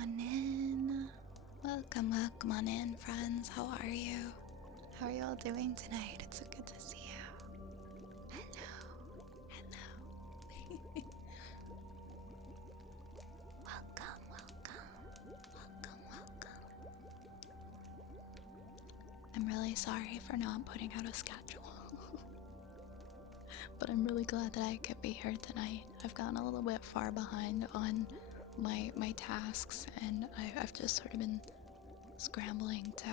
on in. Welcome on in, friends. How are you? How are you all doing tonight? It's so good to see you. Hello. Welcome. I'm really sorry for not putting out a schedule. But I'm really glad that I could be here tonight. I've gotten a little bit far behind on my tasks, and I've just sort of been scrambling to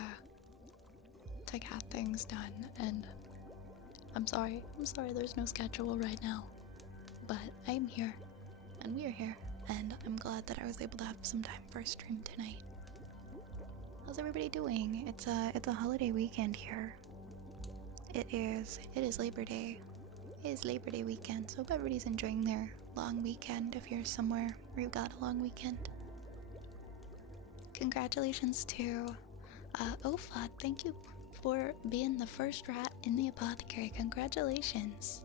get things done, and I'm sorry there's no schedule right now, but I'm here and we're here, and I'm glad that I was able to have some time for a stream tonight. How's everybody doing? It's a holiday weekend here. It is Labor Day. It is Labor Day weekend, so hope everybody's enjoying their long weekend if you're somewhere where you've got a long weekend. Congratulations to OFOD. Thank you for being the first rat in the apothecary. Congratulations.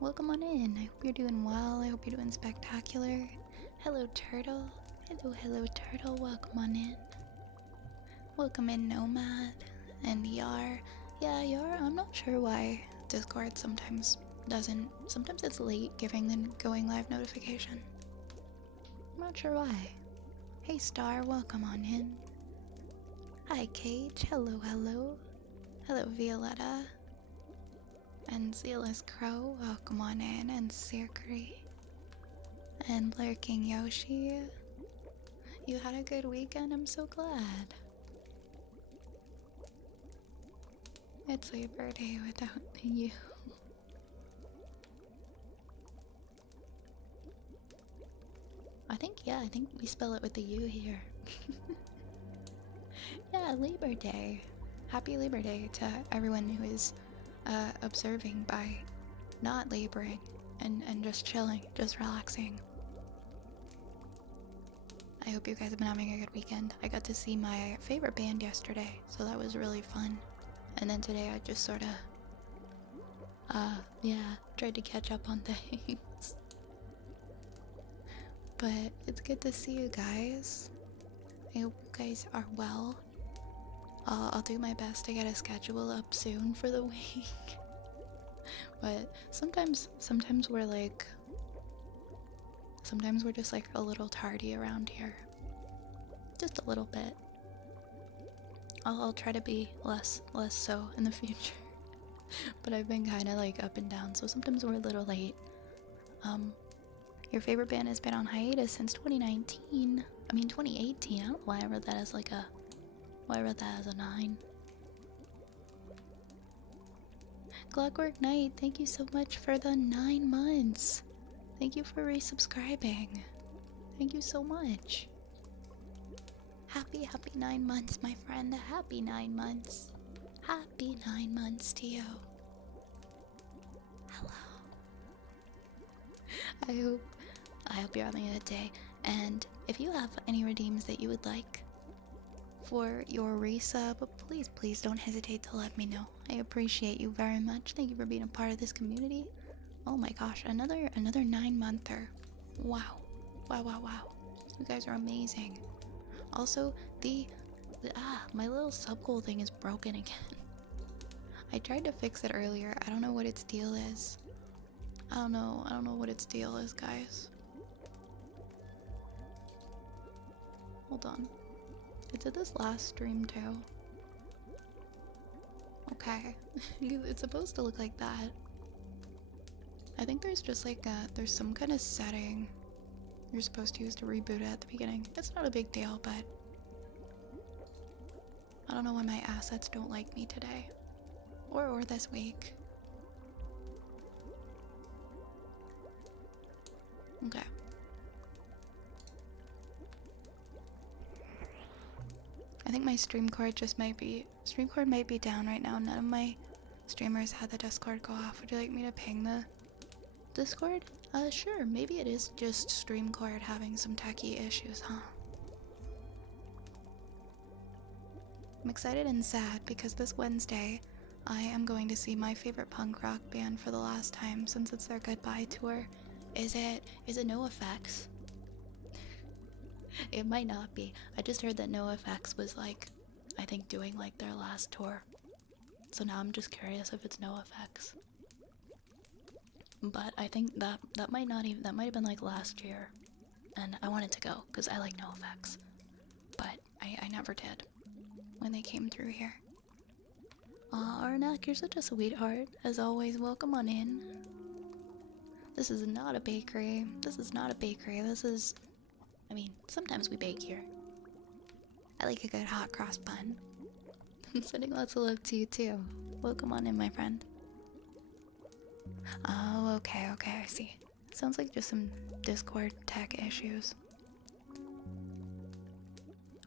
Welcome on in. I hope you're doing well. I hope you're doing spectacular. Hello, Turtle. Hello, Turtle. Welcome on in. Welcome in, Nomad and Yar. Yeah, Yar, I'm not sure why Discord sometimes doesn't. Sometimes it's late giving the going live notification. I'm not sure why. Hey, Star, welcome on in. Hi, Cage. Hello. Hello, Violetta. And Zealous Crow, welcome on in. And Circry. And Lurking Yoshi. You had a good weekend, I'm so glad. It's Labor Day without you. I think we spell it with the U here. Yeah, Labor Day. Happy Labor Day to everyone who is observing by not laboring and just chilling, just relaxing. I hope you guys have been having a good weekend. I got to see my favorite band yesterday, so that was really fun. And then today I just sort of, tried to catch up on things. But it's good to see you guys. I hope you guys are well. I'll do my best to get a schedule up soon for the week. But sometimes we're like, sometimes we're just like a little tardy around here. Just a little bit. I'll try to be less so in the future. But I've been kind of like up and down, so sometimes we're a little late. Your favorite band has been on hiatus since 2019. I mean 2018. I don't know why I wrote that as like a... Why I wrote that as a 9. Clockwork Knight, thank you so much for the 9 months. Thank you for resubscribing. Thank you so much. Happy 9 months, my friend. Happy 9 months. Happy 9 months to you. Hello. I hope you're having a good day. And if you have any redeems that you would like for your resub, please don't hesitate to let me know. I appreciate you very much. Thank you for being a part of this community. Oh my gosh, another 9-monther. Wow. You guys are amazing. Also, my little sub goal thing is broken again. I tried to fix it earlier. I don't know what its deal is. I don't know what its deal is, guys. Hold on. It did this last stream too. Okay. It's supposed to look like that. I think there's just like there's some kind of setting you're supposed to use to reboot it at the beginning. It's not a big deal, but I don't know why my assets don't like me today. Or this week. Okay. I think my stream cord might be down right now. None of my streamers had the Discord go off. Would you like me to ping the Discord? Sure. Maybe it is just stream cord having some techie issues, huh? I'm excited and sad because this Wednesday I am going to see my favorite punk rock band for the last time since it's their goodbye tour. Is it NoFX? It might not be. I just heard that NoFX was like, I think doing like their last tour. So now I'm just curious if it's NoFX. But I think that might not even, that might have been like last year. And I wanted to go because I like NoFX. But I never did when they came through here. Aw, Arnak, you're such a sweetheart. As always, welcome on in. This is not a bakery. This is not a bakery. This is... I mean, sometimes we bake here. I like a good hot cross bun. I'm sending lots of love to you too. Welcome on in, my friend. Oh, okay, I see. Sounds like just some Discord tech issues.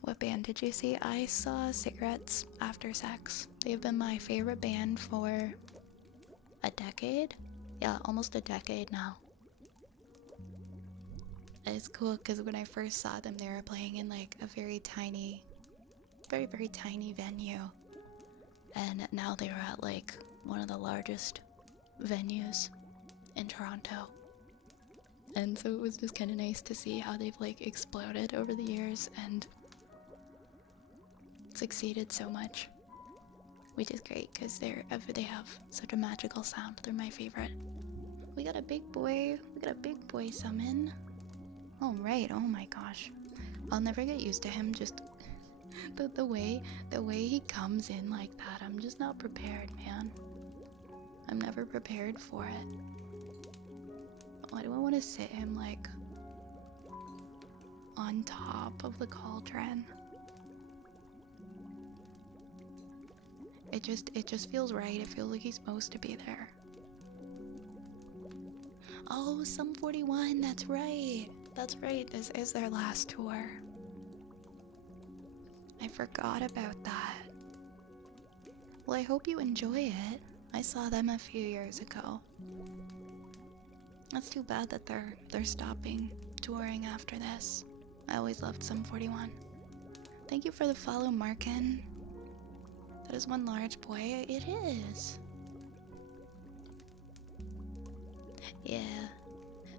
What band did you see? I saw Cigarettes After Sex. They've been my favorite band for a decade. Yeah, almost a decade now. It's cool because when I first saw them, they were playing in like a very tiny, very tiny venue. And now they were at like one of the largest venues in Toronto. And so it was just kind of nice to see how they've like exploded over the years and succeeded so much. Which is great because they have such a magical sound. They're my favorite. We got a big boy. We got a big boy summon. Oh right. Oh my gosh. I'll never get used to him. Just the way he comes in like that. I'm just not prepared, man. I'm never prepared for it. Why do I want to sit him like on top of the cauldron? It just feels right. It feels like he's supposed to be there. Oh, Sum 41, that's right. That's right, this is their last tour. I forgot about that. Well, I hope you enjoy it. I saw them a few years ago. That's too bad that they're stopping touring after this. I always loved Sum 41. Thank you for the follow, Markin. That is one large boy. It is. Yeah.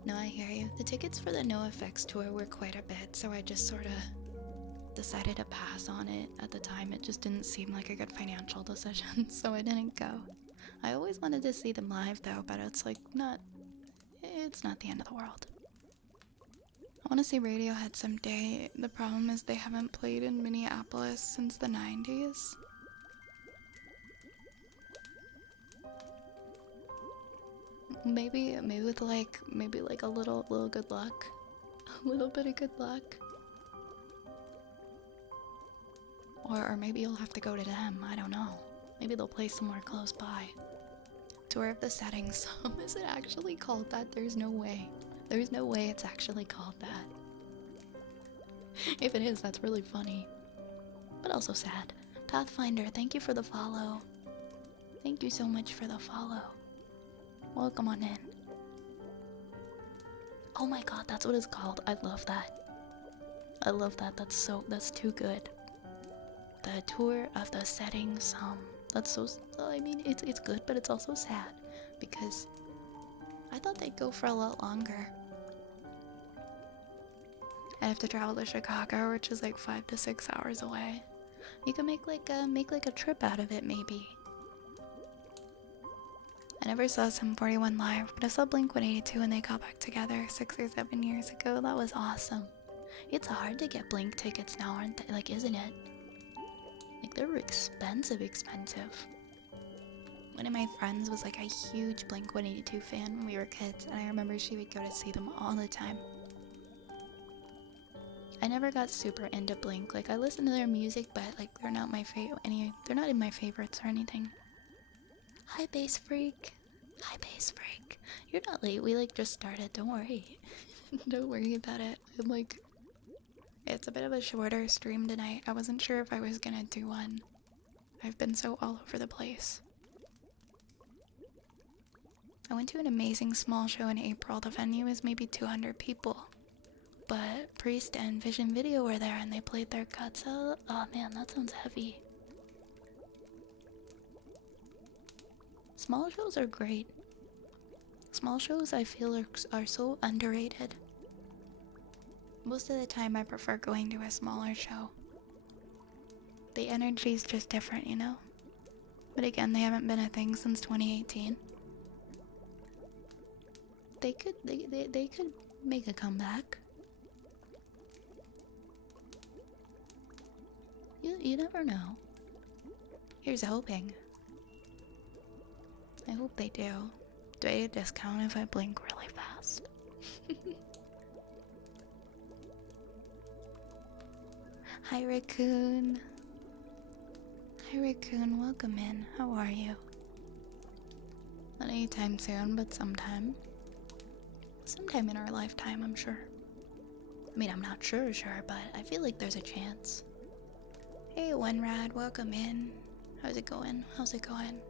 No, I hear you. The tickets for the NoFX tour were quite a bit, so I just sort of decided to pass on it at the time. It just didn't seem like a good financial decision, so I didn't go. I always wanted to see them live though, but it's like it's not the end of the world. I want to see Radiohead someday. The problem is they haven't played in Minneapolis since the 90s. Maybe with like a little good luck. A little bit of good luck. Or maybe you'll have to go to them, I don't know. Maybe they'll play somewhere close by. Tour of the Settings. Is it actually called that? There's no way. There's no way it's actually called that. If it is, that's really funny. But also sad. Pathfinder, thank you for the follow. Thank you so much for the follow. Welcome on in. Oh my god, that's what it's called. I love that. I love that. That's too good. The Tour of the Settings. That's so. I mean, it's good, but it's also sad because I thought they'd go for a lot longer. I have to travel to Chicago, which is like 5 to 6 hours away. You can make like a trip out of it, maybe. I never saw Sum 41 live, but I saw Blink-182 when they got back together 6 or 7 years ago. That was awesome. It's hard to get Blink tickets now, aren't they? Like, isn't it? Like, they're expensive. One of my friends was like a huge Blink-182 fan when we were kids, and I remember she would go to see them all the time. I never got super into Blink. Like, I listen to their music, but like, they're not my favorite. They're not in my favorites or anything. Hi, Bass Freak. Hi, Bass Freak. You're not late. We like just started. Don't worry. Don't worry about it. I'm like, it's a bit of a shorter stream tonight. I wasn't sure if I was gonna do one. I've been so all over the place. I went to an amazing small show in April. The venue was maybe 200 people. But Priest and Vision Video were there and they played their guts out. Oh man, that sounds heavy. Small shows are great. Small shows, I feel, are so underrated. Most of the time, I prefer going to a smaller show. The energy's just different, you know? But again, they haven't been a thing since 2018. They could make a comeback. You never know. Here's hoping. I hope they do. Do I get a discount if I blink really fast? Hi Raccoon. Hi Raccoon, welcome in. How are you? Not anytime soon, but sometime. Sometime in our lifetime, I'm sure. I mean, I'm not sure, but I feel like there's a chance. Hey, Wenrad, welcome in. How's it going? How's it going?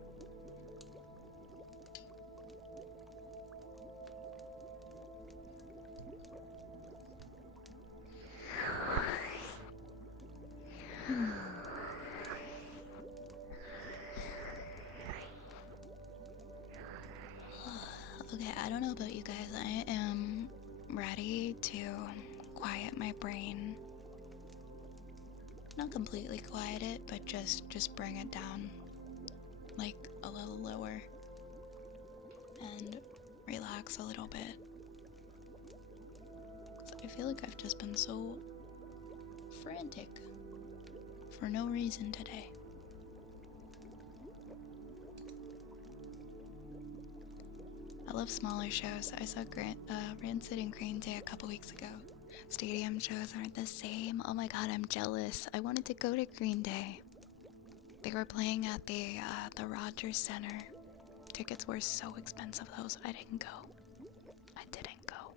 Okay, I don't know about you guys. I am ready to quiet my brain. Not completely quiet it, but just bring it down like a little lower and relax a little bit. I feel like I've just been so frantic for no reason today. I love smaller shows. I saw Rancid and Green Day a couple weeks ago. Stadium shows aren't the same. Oh my god, I'm jealous. I wanted to go to Green Day. They were playing at the Rogers Center. Tickets were so expensive though, so I didn't go. I didn't go.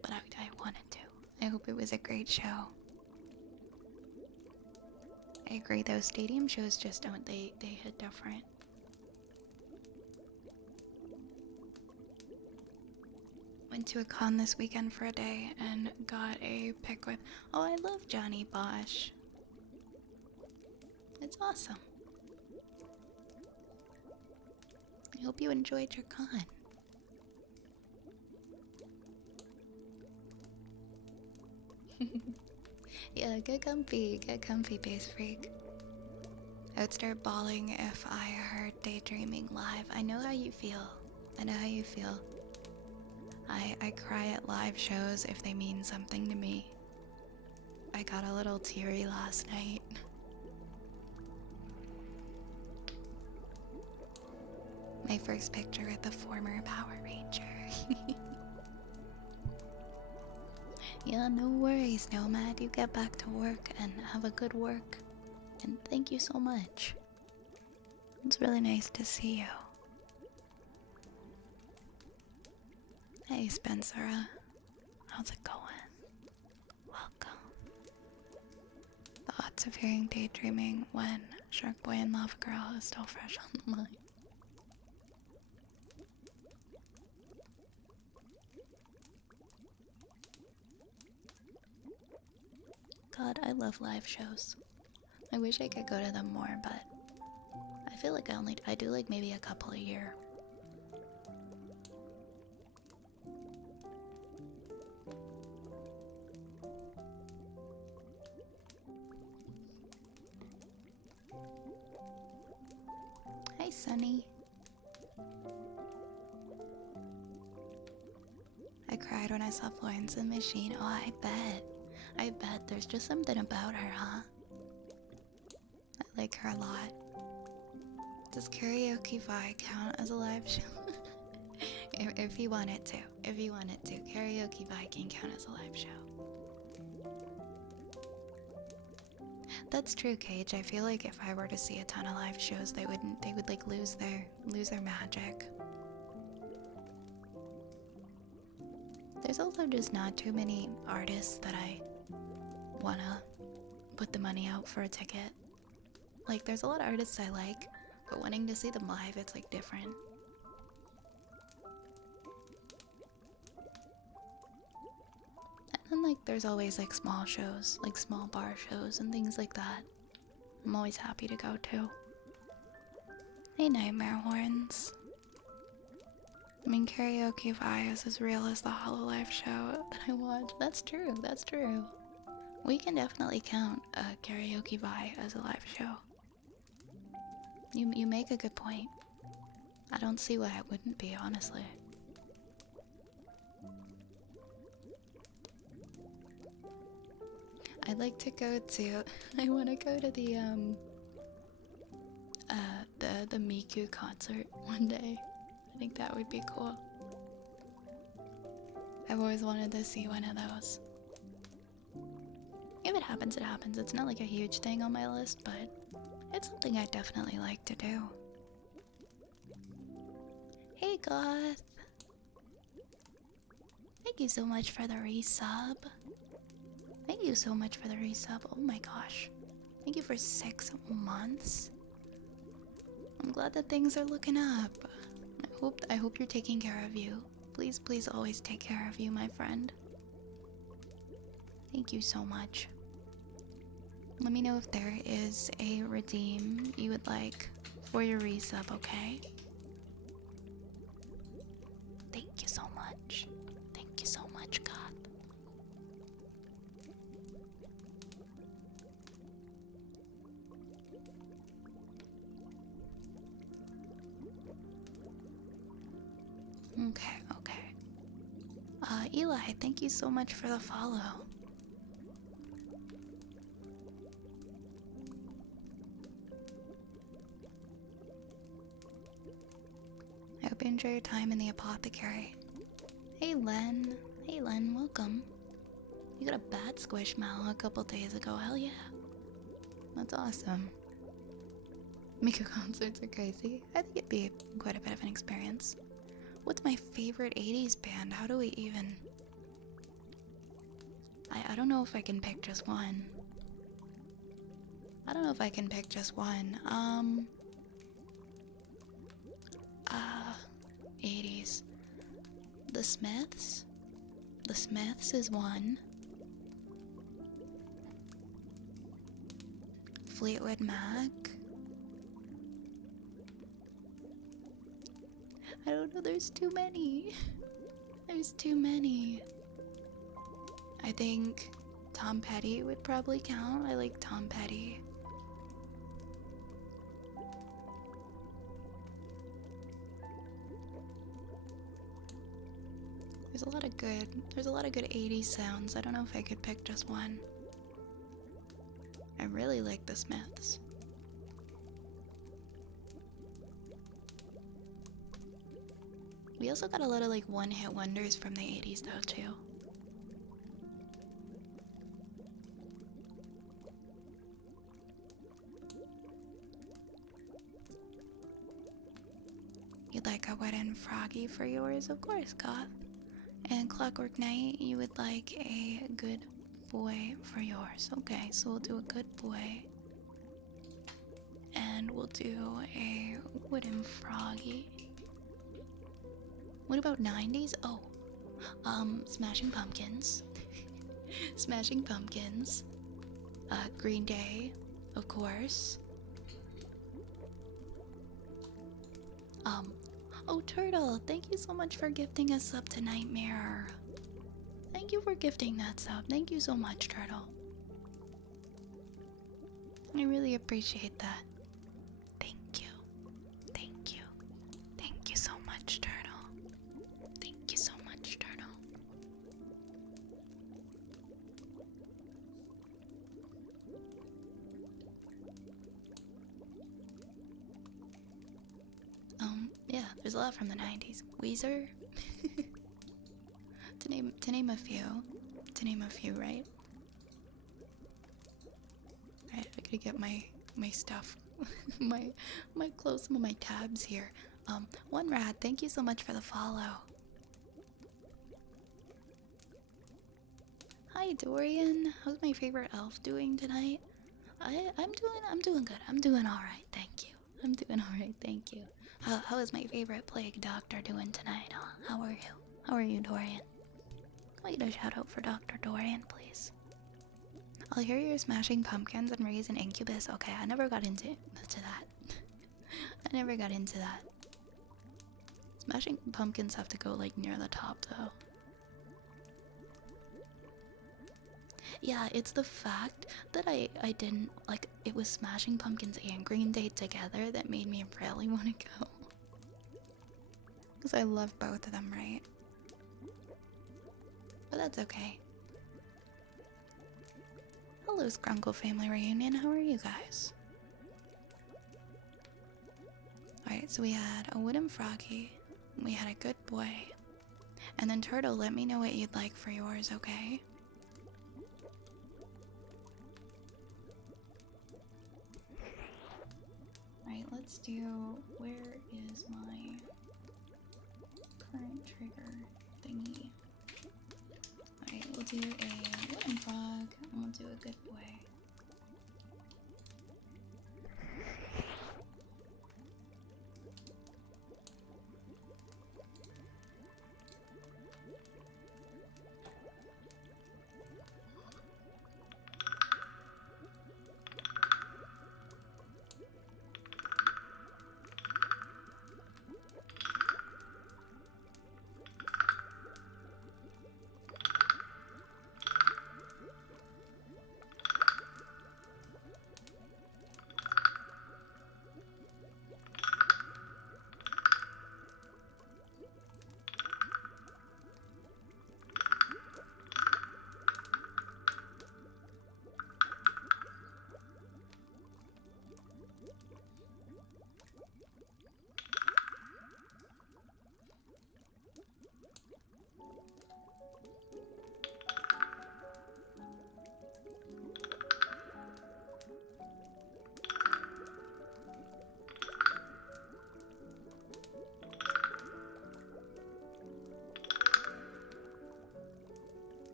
But I wanted to. I hope it was a great show. I agree, those stadium shows just don't, they hit different. Went to a con this weekend for a day and got a pic with, oh, I love Johnny Bosch. It's awesome. I hope you enjoyed your con. Yeah, get comfy, Base Freak. I would start bawling if I heard Daydreaming live. I know how you feel. I know how you feel. I cry at live shows if they mean something to me. I got a little teary last night. My first picture with the former Power Ranger. Yeah, no worries, Nomad. You get back to work and have a good work. And thank you so much. It's really nice to see you. Hey, Spencer. How's it going? Welcome. The odds of hearing Daydreaming when Shark Boy and Lava Girl is still fresh on the mind. God, I love live shows. I wish I could go to them more, but I feel like I do like maybe a couple a year. Hi, Sunny. I cried when I saw Florence and the Machine. Oh, I bet. I bet there's just something about her, huh? I like her a lot. Does Karaoke Vi count as a live show? if you want it to. If you want it to. Karaoke Vi can count as a live show. That's true, Cage. I feel like if I were to see a ton of live shows, they would like lose their magic. There's also just not too many artists that I wanna put the money out for a ticket. Like, there's a lot of artists I like, but wanting to see them live, it's like different. And then like there's always like small shows, like small bar shows and things like that. I'm always happy to go to. Hey, Nightmare Horns. I mean, Karaoke Vi is as real as the Hololive show that I watch. That's true, that's true. We can definitely count Karaoke Vi as a live show. You make a good point. I don't see why it wouldn't be, honestly. I'd like to go to I wanna go to the Miku concert one day. I think that would be cool. I've always wanted to see one of those. If it happens, it happens. It's not like a huge thing on my list, but it's something I'd definitely like to do. Hey Goth! Thank you so much for the resub. Thank you so much for the resub. Oh my gosh. Thank you for 6 months. I'm glad that things are looking up. I hope you're taking care of you. Please, please always take care of you, my friend. Thank you so much. Let me know if there is a redeem you would like for your resub, okay? Thank you so much. Thank you so much, God. Okay, okay. Eli, thank you so much for the follow. I hope you enjoy your time in the apothecary. Hey Len. Hey Len, welcome. You got a bat squishmallow a couple days ago, hell yeah. That's awesome. Miku concerts are crazy. I think it'd be quite a bit of an experience. What's my favorite 80s band? How do we even... I don't know if I can pick just one. I don't know if I can pick just one. 80s. The Smiths? The Smiths is one. Fleetwood Mac. I don't know, there's too many. There's too many. I think Tom Petty would probably count. I like Tom Petty. There's a lot of good 80s sounds. I don't know if I could pick just one. I really like the Smiths. We also got a lot of like one-hit wonders from the 80s though too. You'd like a wet and froggy for yours? Of course, Goth. And Clockwork Knight, you would like a good boy for yours. Okay, so we'll do a good boy. And we'll do a wooden froggy. What about 90s? Oh, Smashing Pumpkins. Smashing Pumpkins. Green Day, of course. Oh, Turtle, thank you so much for gifting a sub to Nightmare. Thank you for gifting that sub. Thank you so much, Turtle. I really appreciate that. Thank you. Thank you. Thank you so much, Turtle. Thank you so much, Turtle. Yeah, there's a lot from the 90s. Weezer? to name a few. To name a few, right? Alright, I gotta get my stuff. my close some of my tabs here. One Rat, thank you so much for the follow. Hi Dorian, how's my favorite elf doing tonight? I'm doing good. I'm doing alright, thank you. I'm doing alright, thank you. How is my favorite plague doctor doing tonight, huh? How are you? How are you, Dorian? Can we get a shout out for Dr. Dorian, please? I'll hear you're smashing pumpkins and raise an incubus. Okay, I never got into that. I never got into that. Smashing pumpkins have to go like near the top though. Yeah, it's the fact that I didn't like it was Smashing Pumpkins and Green Day together that made me really want to go. Because I love both of them, right? But that's okay. Hello, Scrunkle Family Reunion. How are you guys? Alright, so we had a wooden froggy. We had a good boy. And then Turtle, let me know what you'd like for yours, okay? Alright, let's do... Where is my current trigger thingy? Alright, we'll do a wooden frog, and we'll do a good boy.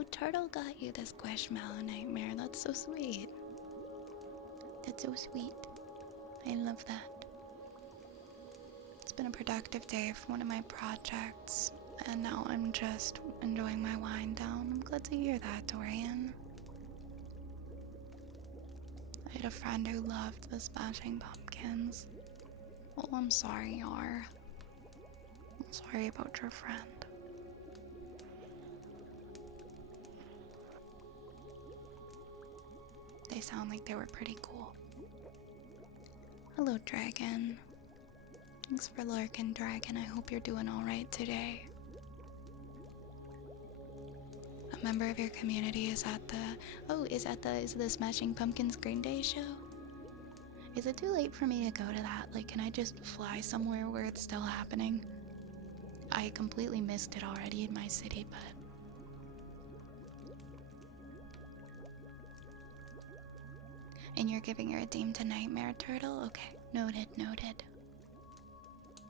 Oh, Turtle got you the Squishmallow nightmare. That's so sweet. That's so sweet. I love that. It's been a productive day for one of my projects, and now I'm just enjoying my wind down. I'm glad to hear that, Dorian. I had a friend who loved the Smashing Pumpkins. Oh, I'm sorry, Yar. I'm sorry about your friend. They sound like they were pretty cool. Hello, Dragon. Thanks for lurking, Dragon. I hope you're doing alright today. A member of your community is at the is the Smashing Pumpkins Green Day show? Is it too late for me to go to that? Like, can I just fly somewhere where it's still happening? I completely missed it already in my city, but... And you're giving your redeem to Nightmare Turtle? Okay, noted, noted.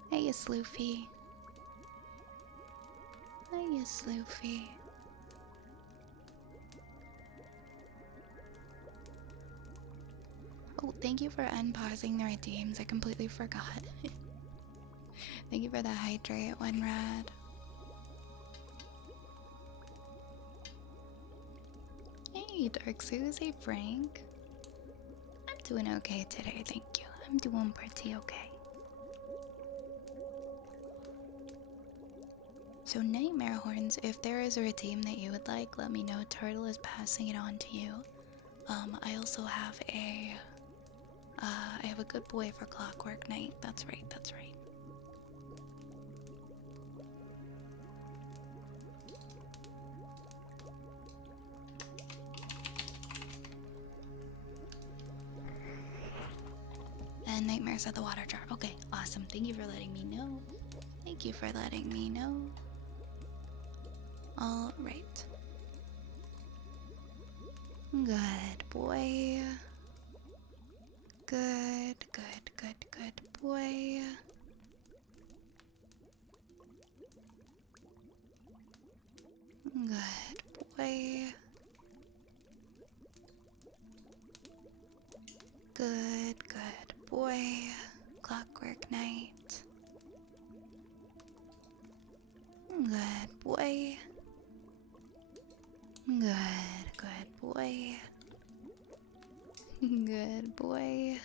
Hey, you Sloofy. Hey, you Sloofy. Oh, thank you for unpausing the redeems. I completely forgot. Thank you for the hydrate, Winrad. Hey, Dark Suze. Hey, Frank. I'm doing okay today, thank you. I'm doing pretty okay. So, Nightmare Horns, if there is a redeem that you would like, let me know. Turtle is passing it on to you. I also have I have a good boy for Clockwork Night. That's right, that's right. And Nightmares at the water jar. Okay, awesome. Thank you for letting me know. Thank you for letting me know. Alright. Good boy. Good, good, good, good boy. Good boy. Good, good boy. Clockwork Night. Good boy. Good, good boy. Good boy.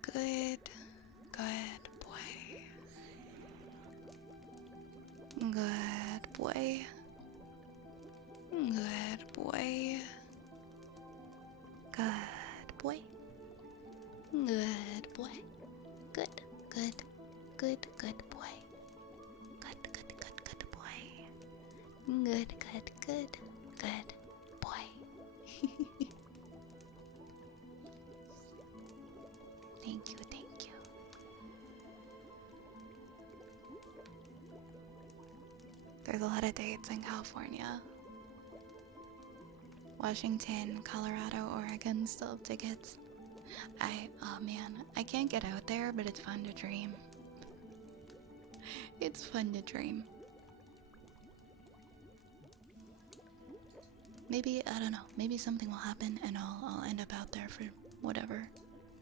Good, good boy. Good boy. Good boy. Good boy. Good boy. Good, good, good, good boy. Good, good, good, good boy. Good, good, good, good boy. Thank you, thank you. There's a lot of dates in California. Washington, Colorado, Oregon still have tickets. Oh man, I can't get out there, but it's fun to dream. It's fun to dream. Maybe, I don't know, maybe something will happen and I'll end up out there for whatever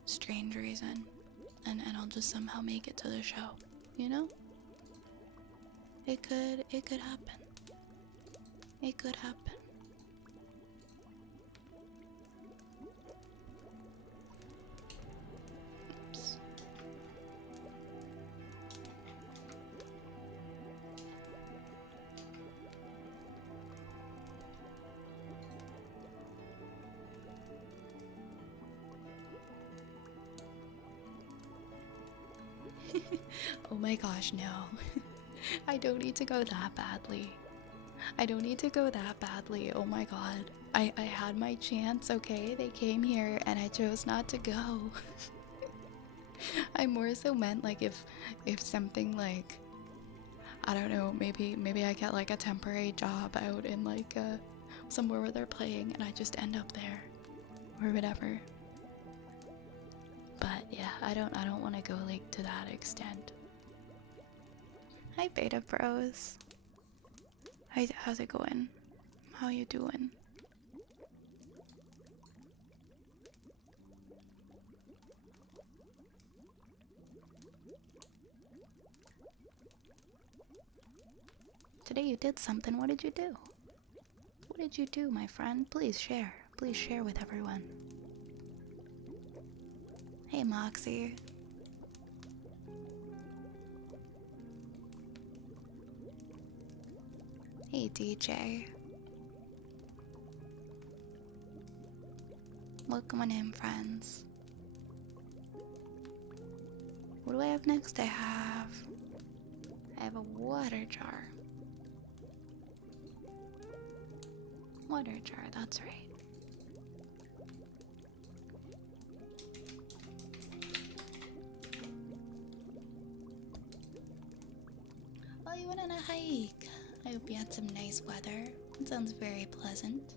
strange reason. And I'll just somehow make it to the show, you know? It could happen. It could happen. Oops. Oh my gosh, no. I don't need to go that badly. I don't need to go that badly. Oh my god. I had my chance, okay? They came here and I chose not to go. I more so meant like if something like, I don't know, maybe I get like a temporary job out in like somewhere where they're playing and I just end up there or whatever. But yeah, I don't want to go like to that extent. Hi Beta Bros. How's it going? How you doing? Today you did something. What did you do? What did you do, my friend? Please share. Please share with everyone. Hey, Moxie. Hey, DJ. Welcome on in, friends. What do I have next? I have a water jar. Water jar, that's right. Oh, you went on a hike. I hope you had some nice weather. It sounds very pleasant.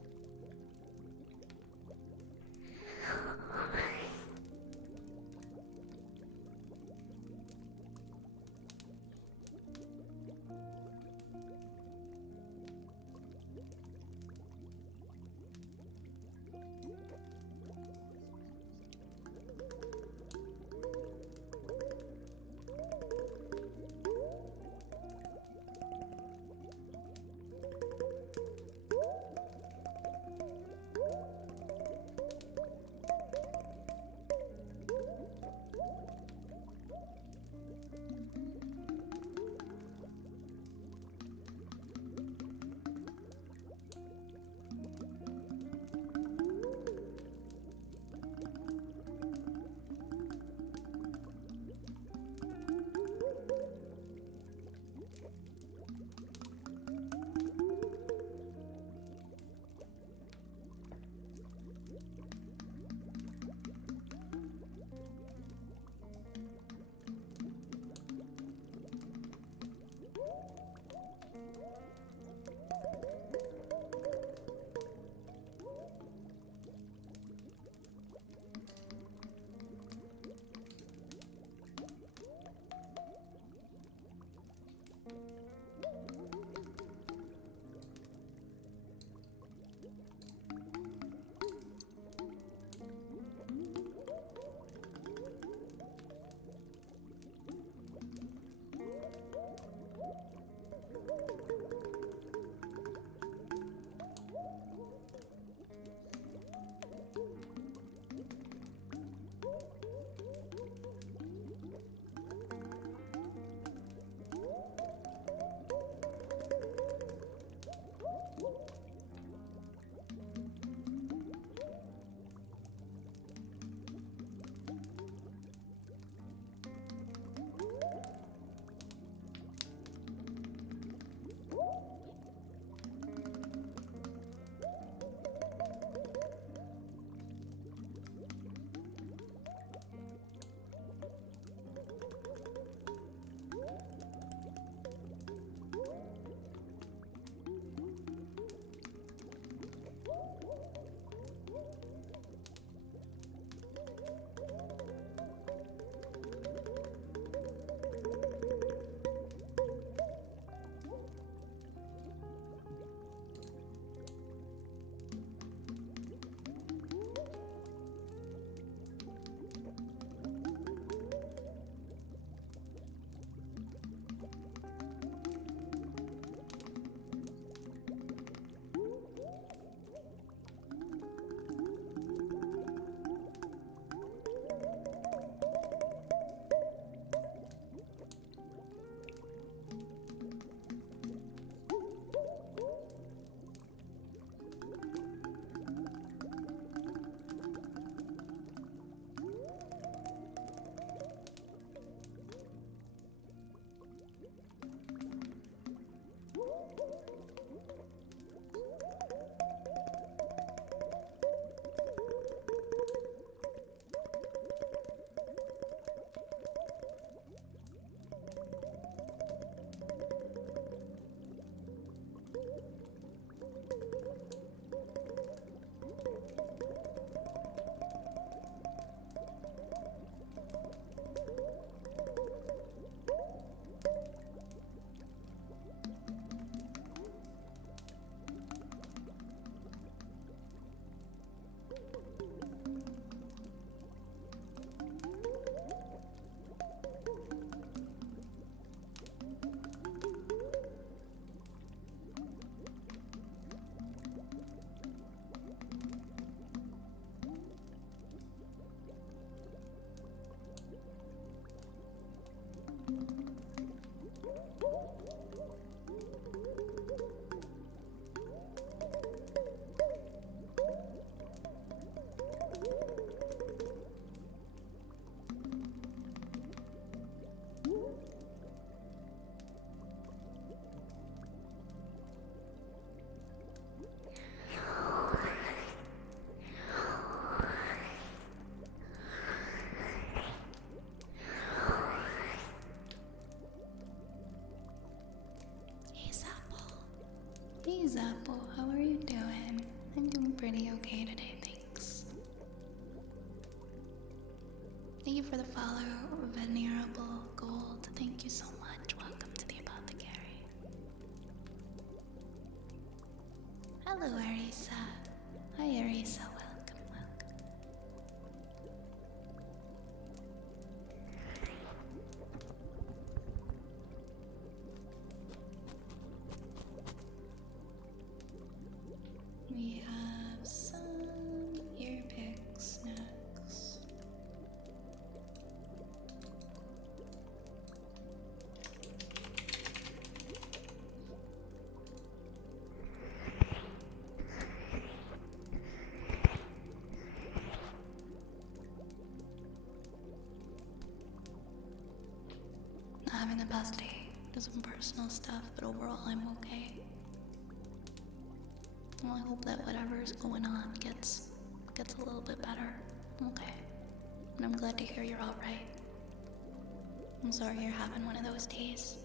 okay today, thanks. Thank you for the follow, Venerable Gold. Thank you so much. Welcome to the apothecary. Hello, Arisa. Hi, Arisa. Welcome, welcome. We have some ear picks next. Not having the best day. There's some personal stuff, but overall I'm okay. Well, I hope that whatever's going on gets a little bit better. Okay. And I'm glad to hear you're alright. I'm sorry you're having one of those days.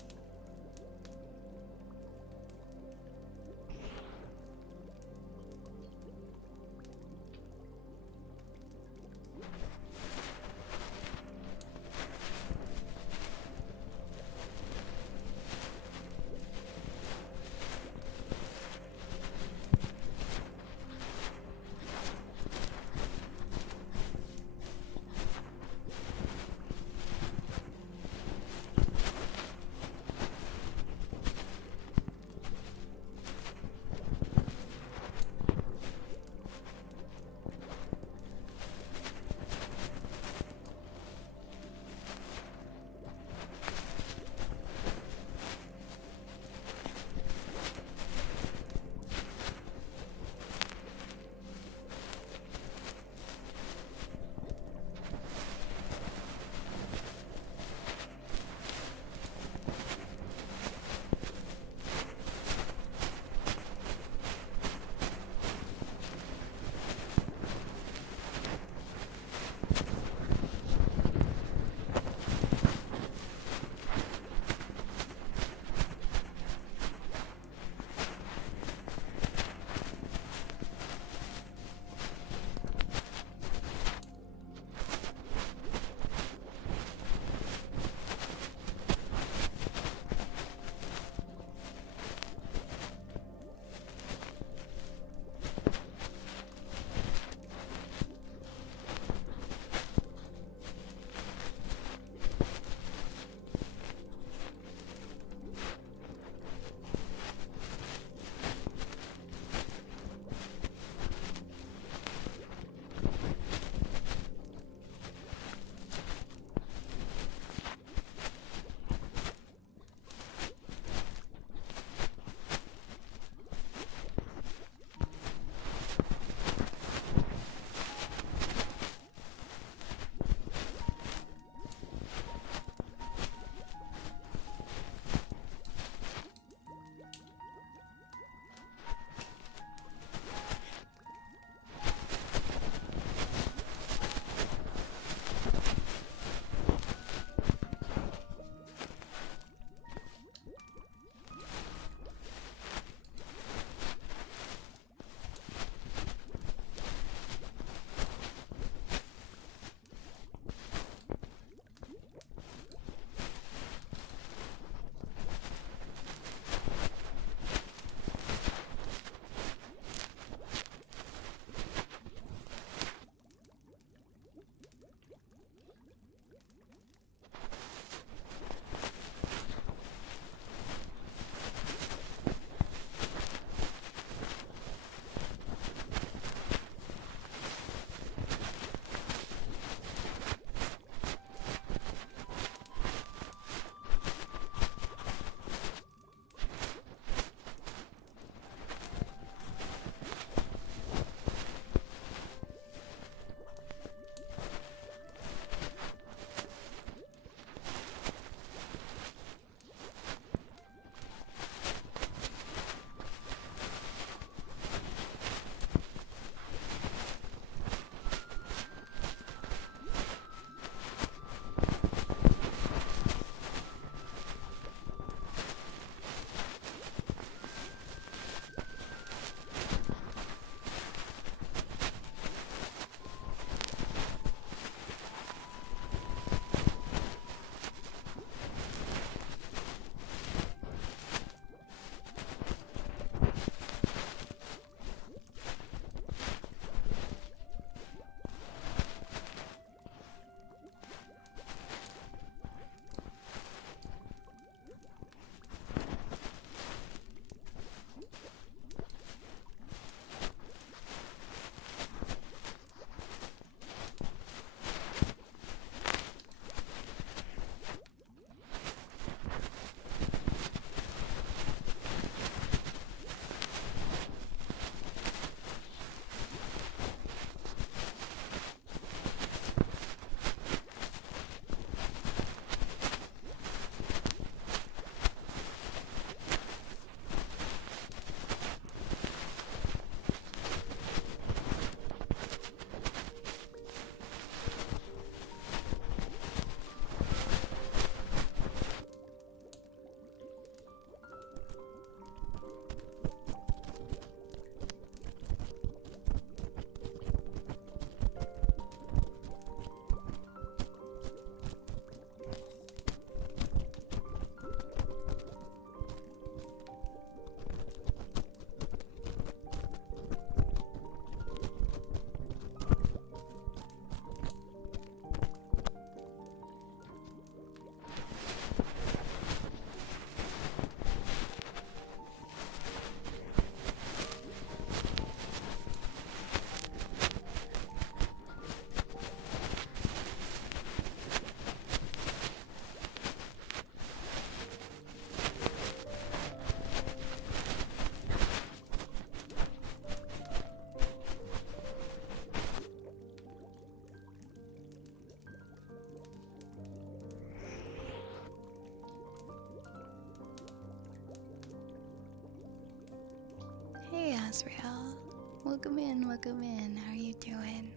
Asriel. Welcome in, welcome in. How are you doing?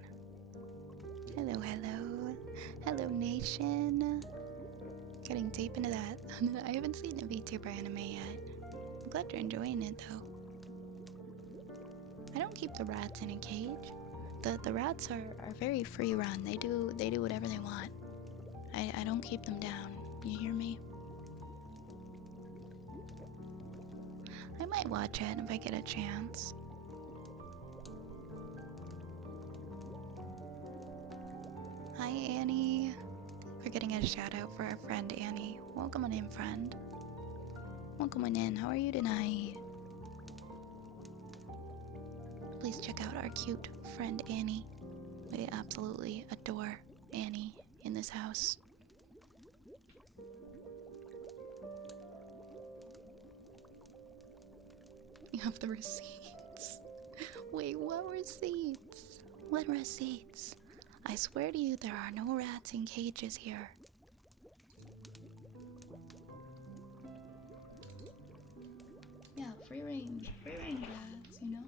Hello, hello. Hello, nation. Getting deep into that. I haven't seen a VTuber anime yet. I'm glad you're enjoying it, though. I don't keep the rats in a cage. The rats are very free run. They do whatever they want. I don't keep them down. You hear me? I might watch it if I get a chance. Hi, Annie. We're getting a shout out for our friend Annie. Welcome on in, friend. Welcome on in. How are you tonight? Please check out our cute friend Annie. We absolutely adore Annie in this house. You have the receipts. Wait, what receipts? What receipts? I swear to you, there are no rats in cages here. Yeah, free range rats, you know?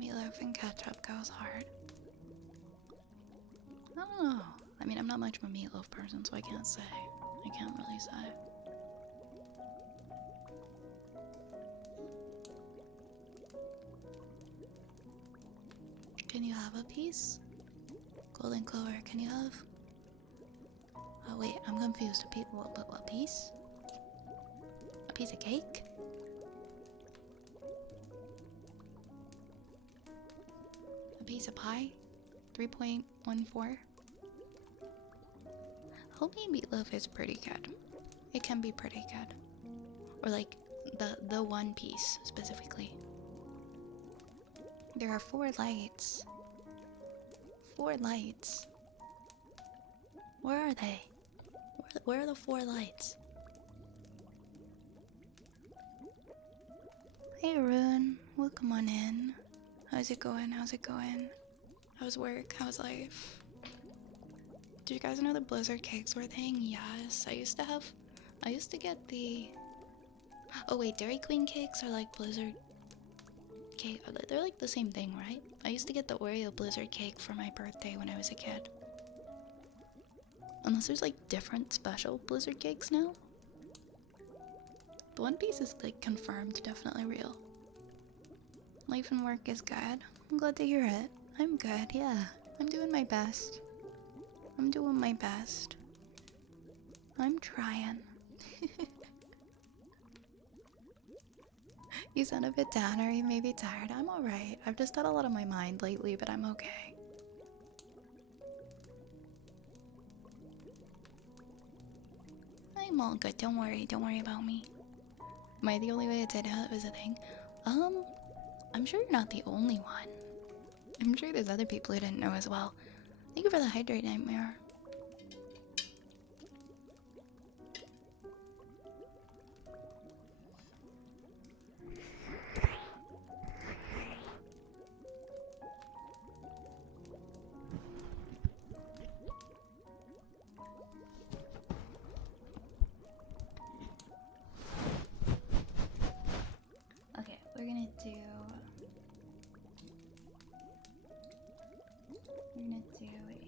Meatloaf and ketchup goes hard. I don't know. I mean, I'm not much of a meatloaf person, so I can't say. I can't really say. Can you have a piece? Golden Clover, can you have? Oh wait, I'm confused. What piece? A piece of cake? A piece of pie? 3.14? Homemade meatloaf is pretty good. It can be pretty good. Or like the one piece specifically. There are 4 lights. 4 lights. Where are they? Where are the 4 lights? Hey Rune, welcome on in. How's it going? How's it going? How's work? How's life? Did you guys know the Blizzard cakes were a thing? Yes, I used to get the... Oh wait, Dairy Queen cakes are like Blizzard cake. They're like the same thing, right? I used to get the Oreo Blizzard cake for my birthday when I was a kid. Unless there's like different special Blizzard cakes now. The One Piece is like confirmed, definitely real. Life and work is good. I'm glad to hear it. I'm good, yeah. I'm doing my best. I'm doing my best. I'm trying. You sound a bit down, or you may be tired. I'm alright. I've just had a lot on my mind lately, but I'm okay. I'm all good. Don't worry about me. Am I the only way to know it was a thing? I'm sure you're not the only one. I'm sure there's other people who didn't know as well. Thank you for the hydrate nightmare. Okay, we're gonna do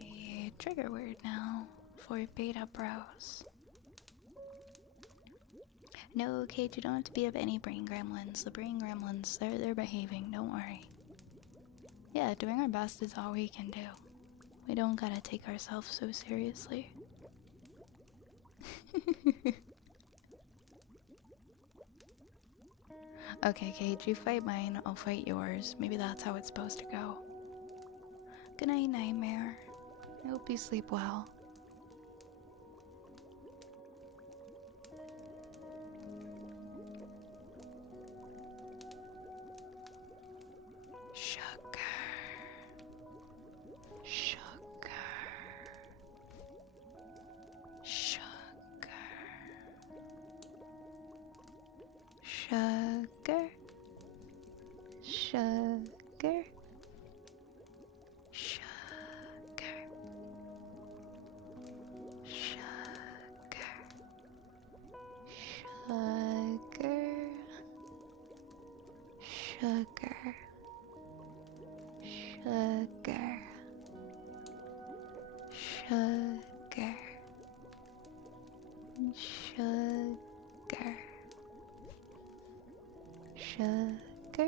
a trigger word now for beta bros. No, Kate, you don't have to beat up any brain gremlins. The brain gremlins, they're behaving, don't worry. Yeah, doing our best is all we can do. We don't gotta take ourselves so seriously. Okay, Kate, you fight mine, I'll fight yours. Maybe that's how it's supposed to go. Good night, Nightmare. I hope you sleep well. Sugar. Sugar. Sugar. Sugar. Sugar. Sugar. Sugar. Sugar. Sugar. Sugar. Sugar.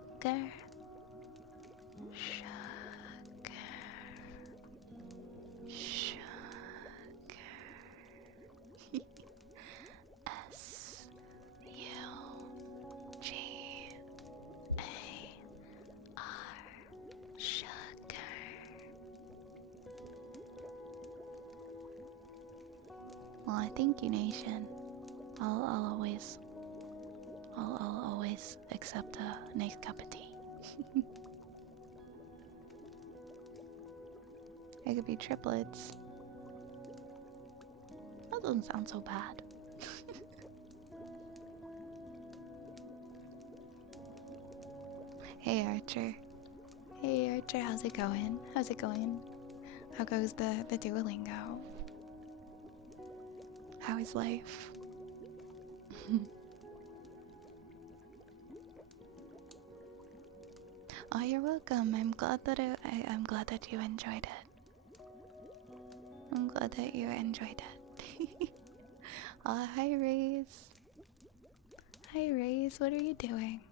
Sugar. Sugar. Well, thank you, Nation. I'll always accept a nice cup of tea. It could be triplets. That doesn't sound so bad. Hey Archer. Hey Archer, how's it going? How's it going? How goes the Duolingo? How is life? Oh, you're welcome. I'm glad that I'm glad that you enjoyed it. I'm glad that you enjoyed it. Hi Raze. Hi Raze, what are you doing?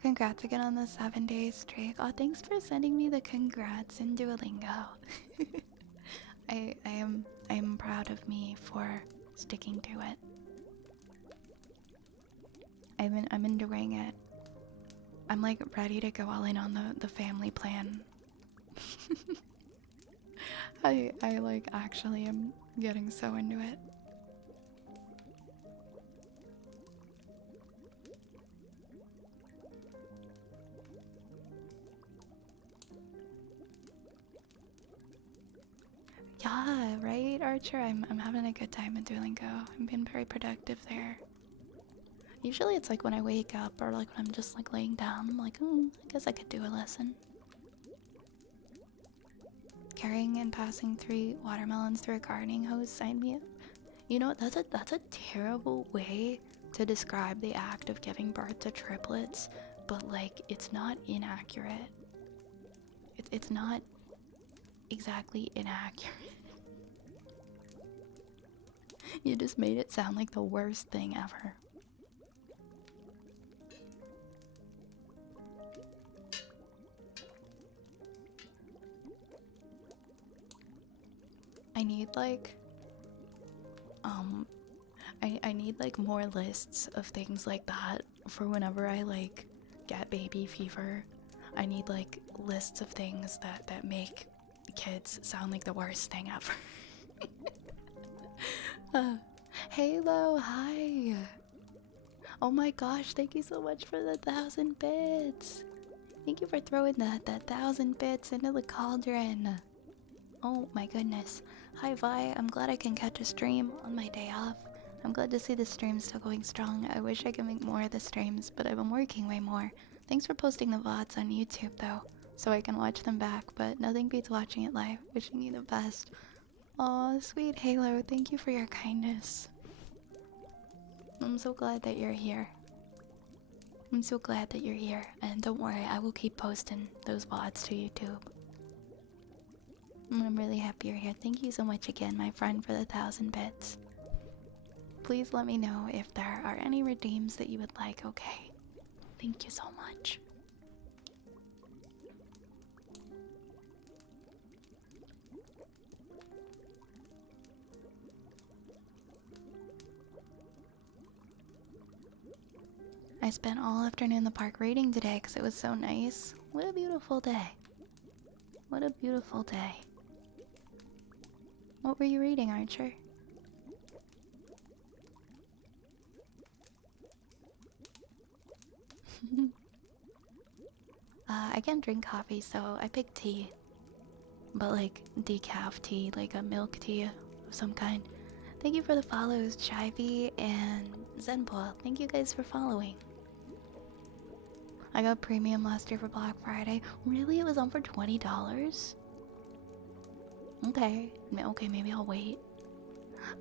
Congrats again on the 7-day streak. Oh, thanks for sending me the congrats in Duolingo. I'm proud of me for sticking to it. I'm enjoying it. I'm like ready to go all in on the family plan. I like actually am getting so into it. Yeah, right, Archer? I'm having a good time in Duolingo. I'm being very productive there. Usually it's like when I wake up or like when I'm just like laying down, I'm like, I guess I could do a lesson. Carrying and passing 3 watermelons through a gardening hose, sign me up. You know, that's a terrible way to describe the act of giving birth to triplets, but like it's not inaccurate. It's not exactly inaccurate. You just made it sound like the worst thing ever. I need like I need like more lists of things like that for whenever I like get baby fever. I need like lists of things that make kids sound like the worst thing ever. Halo, hi. Oh my gosh, thank you so much for the 1,000 bits. Thank you for throwing that 1,000 bits into the cauldron. Oh my goodness. Hi Vi, I'm glad I can catch a stream on my day off. I'm glad to see the stream still going strong. I wish I could make more of the streams, but I've been working way more. Thanks for posting the VODs on YouTube though, so I can watch them back, but nothing beats watching it live. Wishing you the best. Aw, sweet Halo, thank you for your kindness. I'm so glad that you're here. I'm so glad that you're here, and don't worry, I will keep posting those VODs to YouTube. I'm really happy you're here. Thank you so much again, my friend, for the 1,000 bits. Please let me know if there are any redeems that you would like, okay? Thank you so much. I spent all afternoon in the park reading today because it was so nice. What a beautiful day. What a beautiful day. What were you reading, Archer? I can't drink coffee, so I picked tea. But like decaf tea, like a milk tea of some kind. Thank you for the follows, Chivy and Zenpo. Thank you guys for following. I got premium last year for Black Friday. Really? It was on for $20? Okay. Okay, maybe I'll wait.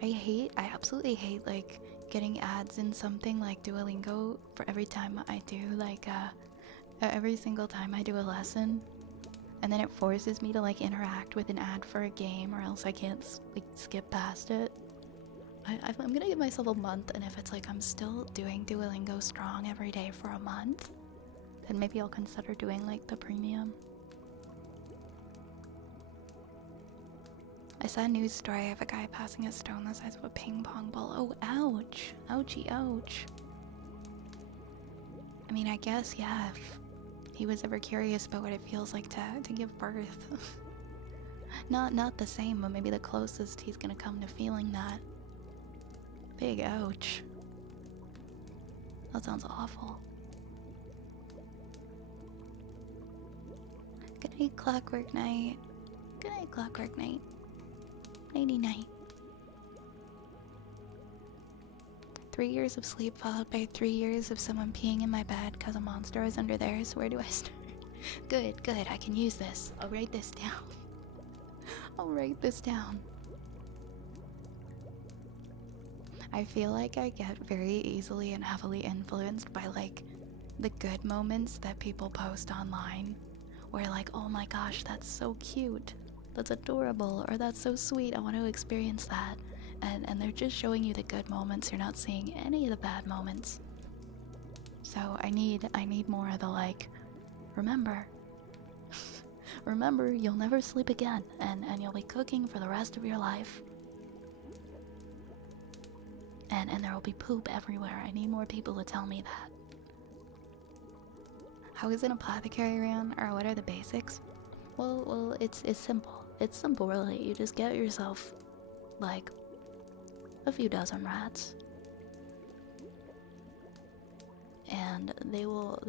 I absolutely hate like getting ads in something like Duolingo for every time I do like every single time I do a lesson, and then it forces me to like interact with an ad for a game, or else I can't like skip past it. I'm gonna give myself a month, and if it's like I'm still doing Duolingo strong every day for a month, then maybe I'll consider doing like the premium. I saw a news story of a guy passing a stone the size of a ping pong ball. Oh, ouch. Ouchie, ouch. I mean, I guess, yeah, if he was ever curious about what it feels like to give birth. Not the same, but maybe the closest he's gonna come to feeling that. Big ouch. That sounds awful. Good night, Clockwork Night. Good night, Clockwork Knight. Nighty night. 3 years of sleep followed by 3 years of someone peeing in my bed because a monster was under there. So where do I start? Good, good. I can use this. I'll write this down. I'll write this down. I feel like I get very easily and heavily influenced by like the good moments that people post online. Where like, oh my gosh, that's so cute. That's adorable. Or that's so sweet. I want to experience that. And they're just showing you the good moments. You're not seeing any of the bad moments. So I need more of the like, remember, remember, you'll never sleep again, and you'll be cooking for the rest of your life. And there will be poop everywhere. I need more people to tell me that. How is an apothecary run, or what are the basics? Well, it's simple. It's simple, really. You just get yourself, like, a few dozen rats, and they will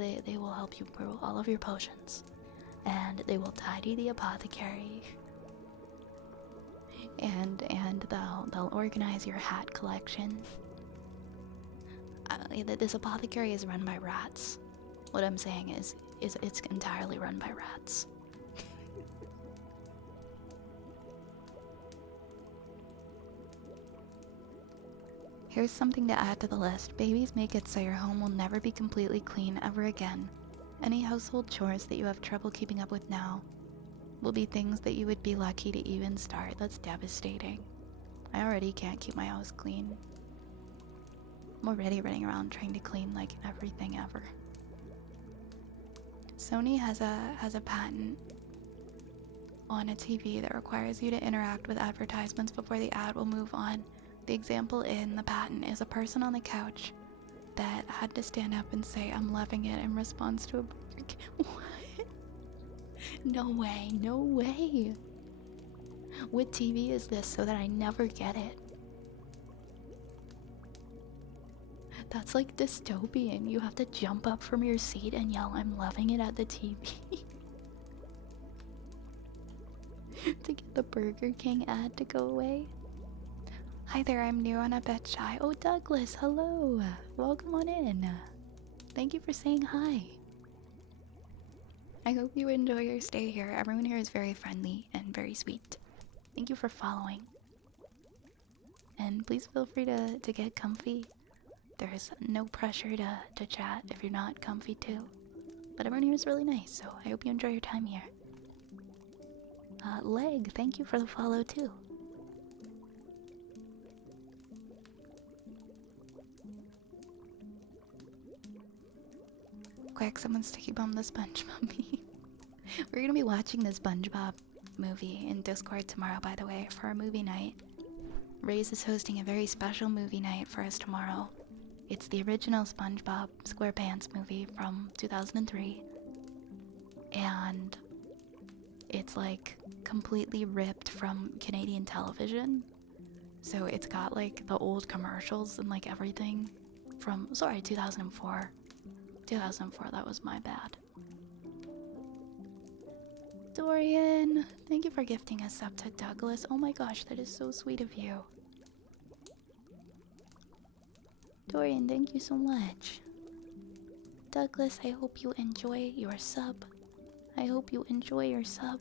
help you brew all of your potions, and they will tidy the apothecary, and they'll organize your hat collection. This apothecary is run by rats. What I'm saying is it's entirely run by rats. Here's something to add to the list. Babies make it so your home will never be completely clean ever again. Any household chores that you have trouble keeping up with now will be things that you would be lucky to even start. That's devastating. I already can't keep my house clean. I'm already running around trying to clean like everything ever. Sony has a patent on a TV that requires you to interact with advertisements before the ad will move on. The example in the patent is a person on the couch that had to stand up and say, "I'm loving it," in response to a break. What? No way, no way. What TV is this so that I never get it? That's like dystopian. You have to jump up from your seat and yell, "I'm loving it" at the TV. To get the Burger King ad to go away. Hi there, I'm new and a bit shy. Oh, Douglas, hello. Welcome on in. Thank you for saying hi. I hope you enjoy your stay here. Everyone here is very friendly and very sweet. Thank you for following. And please feel free to get comfy. There's no pressure to chat if you're not comfy too. But everyone here is really nice, so I hope you enjoy your time here. Leg, thank you for the follow too. Quick, someone sticky bomb the SpongeBob meme. We're gonna be watching the SpongeBob movie in Discord tomorrow, by the way, for our movie night. Ray's is hosting a very special movie night for us tomorrow. It's the original SpongeBob SquarePants movie from 2003. And it's like completely ripped from Canadian television. So it's got like the old commercials and like everything from, 2004. 2004, that was my bad. Dorian, thank you for gifting us up to Douglas. Oh my gosh, that is so sweet of you. Dorian, thank you so much. Douglas, I hope you enjoy your sub. I hope you enjoy your sub.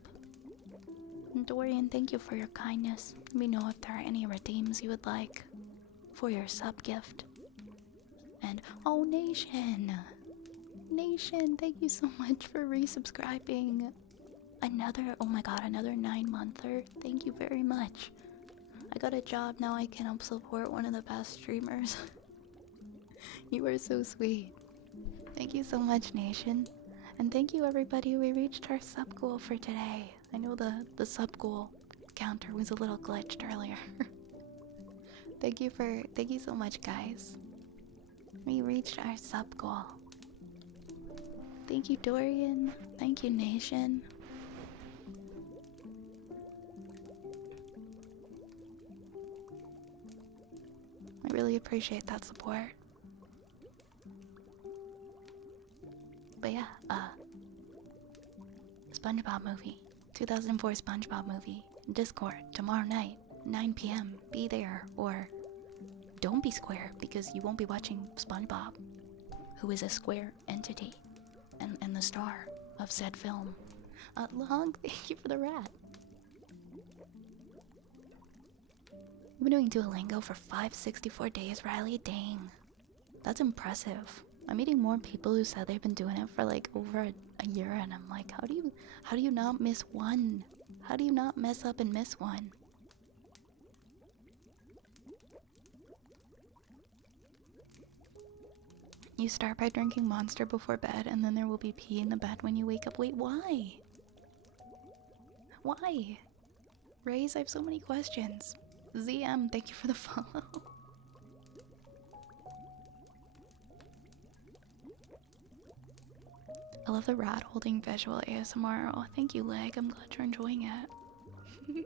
And Dorian, thank you for your kindness. Let me know if there are any redeems you would like for your sub gift. And, oh, Nation! Nation, thank you so much for resubscribing. Oh my god, another 9-monther. Thank you very much. I got a job now. I can help support one of the best streamers. You are so sweet. Thank you so much, Nation. And thank you, everybody. We reached our sub goal for today. I know the sub goal counter was a little glitched earlier. Thank you so much, guys. We reached our sub goal. Thank you, Dorian. Thank you, Nation. I really appreciate that support. But yeah, SpongeBob movie. 2004 SpongeBob movie. Discord, tomorrow night, 9 p.m. Be there, or don't be square because you won't be watching SpongeBob, who is a square entity and the star of said film. Long, thank you for the rat. You've been doing Duolingo for 564 days, Riley? Dang. That's impressive. I'm meeting more people who said they've been doing it for like over a year, and I'm like, how do you not miss one? How do you not mess up and miss one? You start by drinking Monster before bed, and then there will be pee in the bed when you wake up. Wait, why? Why? Raise, I have so many questions. ZM, thank you for the follow. I love the rat holding visual ASMR. Oh, thank you, Leg. I'm glad you're enjoying it.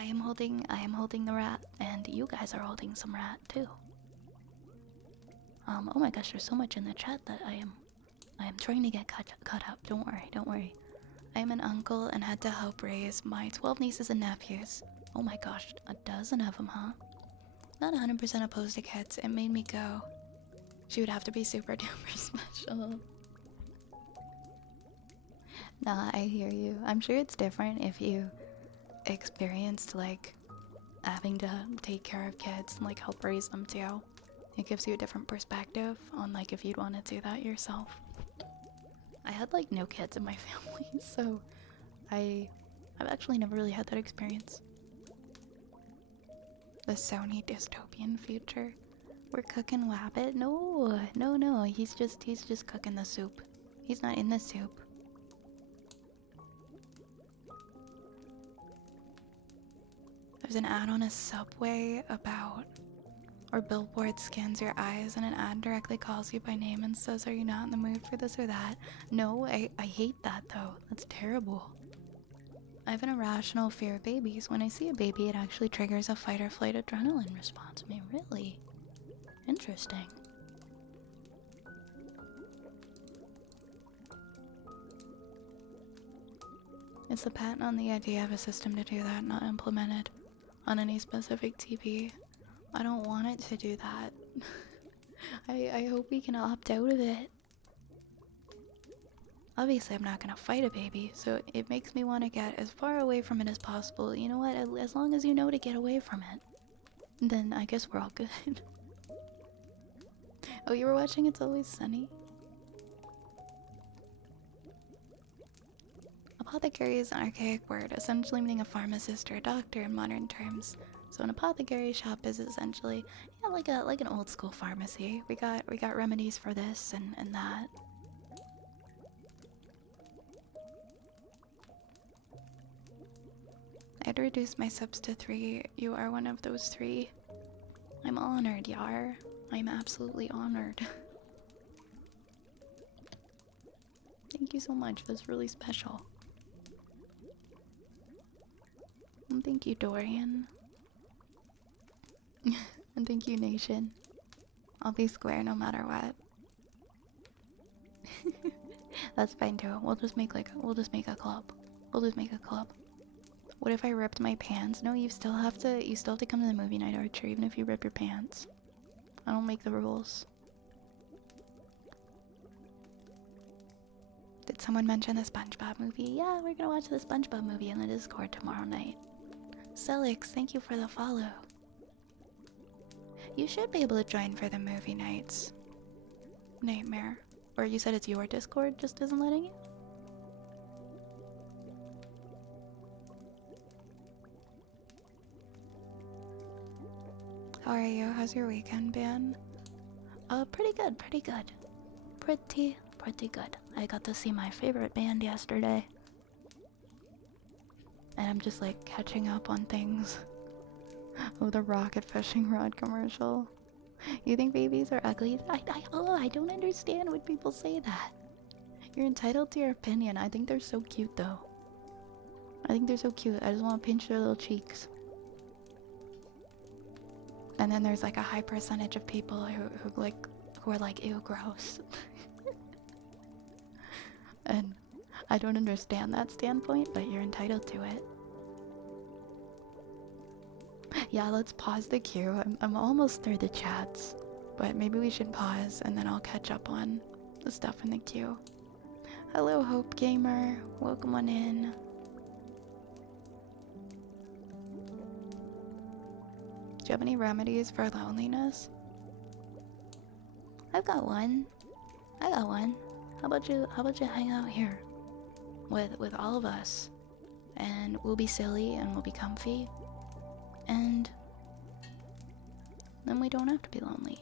I am holding the rat, and you guys are holding some rat too. Oh my gosh, there's so much in the chat that I am trying to get caught up. Don't worry. I am an uncle and had to help raise my 12 nieces and nephews. Oh my gosh, a dozen of them, huh? Not 100% opposed to kids. It made me go, she would have to be super duper special. Nah, I hear you. I'm sure it's different if you experienced like having to take care of kids and like help raise them too. It gives you a different perspective on like if you'd want to do that yourself. I had like no kids in my family, so I've actually never really had that experience. The Sony dystopian future. We're cooking Wabbit? No, he's just cooking the soup. He's not in the soup. There's an ad on a subway about, or billboard scans your eyes and an ad directly calls you by name and says, are you not in the mood for this or that? No, I hate that though. That's terrible. I have an irrational fear of babies. When I see a baby, it actually triggers a fight or flight adrenaline response. I mean, really? Interesting. It's the patent on the idea of a system to do that, not implemented on any specific TV. I don't want it to do that. I hope we can opt out of it. Obviously, I'm not gonna fight a baby, so it makes me want to get as far away from it as possible. You know what? As long as you know to get away from it, then I guess we're all good. Oh, you were watching It's Always Sunny? Apothecary is an archaic word, essentially meaning a pharmacist or a doctor in modern terms. So an apothecary shop is essentially, yeah, like an old school pharmacy. We got remedies for this and that. I'd reduce my subs to 3. You are one of those 3. I'm honored, Yar. I'm absolutely honored. Thank you so much. That's really special. And thank you, Dorian. And thank you, Nation. I'll be square no matter what. That's fine too. We'll just make a club. We'll just make a club. What if I ripped my pants? No, you still have to come to the movie night, Archer, even if you rip your pants. I don't make the rules. Did someone mention the SpongeBob movie? Yeah, we're gonna watch the SpongeBob movie in the Discord tomorrow night. Celix, thank you for the follow. You should be able to join for the movie nights. Nightmare. Or you said it's your Discord just isn't letting you? How are you? How's your weekend been? Pretty good. Pretty good. I got to see my favorite band yesterday. And I'm just like catching up on things. Oh, the rocket fishing rod commercial. You think babies are ugly? I don't understand when people say that. You're entitled to your opinion. I think they're so cute though. I think they're so cute. I just want to pinch their little cheeks. And then there's like a high percentage of people who are like, ew, gross. And I don't understand that standpoint, but you're entitled to it. Yeah, let's pause the queue. I'm almost through the chats, but maybe we should pause and then I'll catch up on the stuff in the queue. Hello, Hope Gamer. Welcome on in. Do you have any remedies for loneliness? I've got one. I got one. How about you hang out here with all of us, and we'll be silly and we'll be comfy, and then we don't have to be lonely.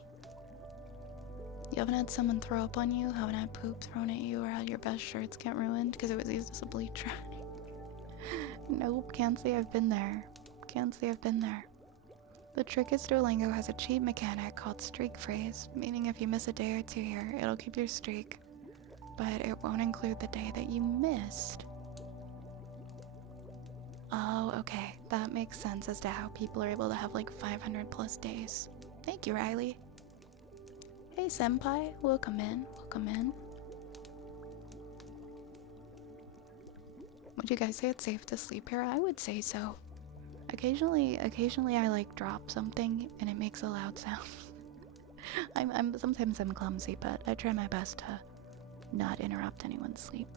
You haven't had someone throw up on you, haven't had poop thrown at you, or had your best shirts get ruined because it was used as a bleach rag. Nope, can't say I've been there. Can't say I've been there. The trick is Duolingo has a cheat mechanic called streak phrase, meaning if you miss a day or two here, it'll keep your streak, but it won't include the day that you missed. Oh, okay. That makes sense as to how people are able to have like 500 plus days. Thank you, Riley. Hey, Senpai. Welcome in. Welcome in. Would you guys say it's safe to sleep here? I would say so. Occasionally I like drop something and it makes a loud sound. Sometimes I'm clumsy, but I try my best to not interrupt anyone's sleep.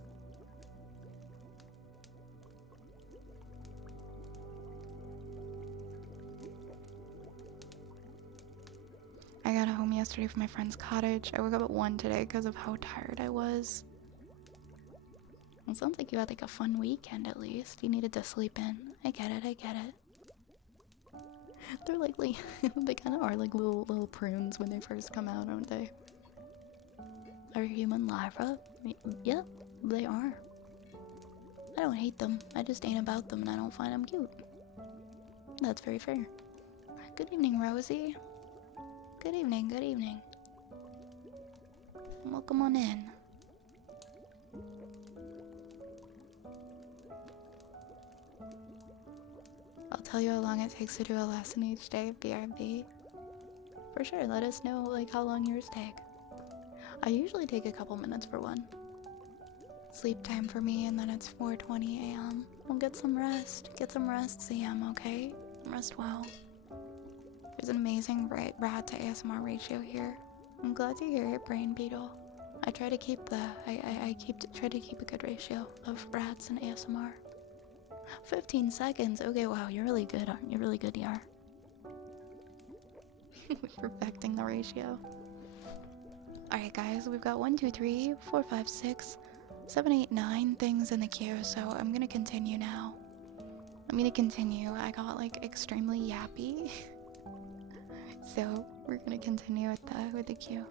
I got home yesterday from my friend's cottage. I woke up at 1 today because of how tired I was. It sounds like you had like a fun weekend at least. You needed to sleep in. I get it, I get it. They're like they kind of are like little prunes when they first come out, aren't they? Are human larvae? Yep, they are. I don't hate them. I just ain't about them and I don't find them cute. That's very fair. Good evening, Rosie. Good evening, good evening. Welcome on in. I'll tell you how long it takes to do a lesson each day, BRB. For sure, let us know like how long yours take. I usually take a couple minutes for one. Sleep time for me, and then it's 4:20 a.m. We'll get some rest. Get some rest, CM, okay? Rest well. There's an amazing rat to ASMR ratio here. I'm glad to hear it, Brain Beetle. I try to keep try to keep a good ratio of rats and ASMR. 15 seconds. Okay, wow, you're really good, aren't you? You're really good, DR. Perfecting the ratio. Alright, guys, we've got 1, 2, 3, 4, 5, 6, 7, 8, 9 things in the queue, so I'm gonna continue now. I got like extremely yappy. So we're gonna continue with the queue.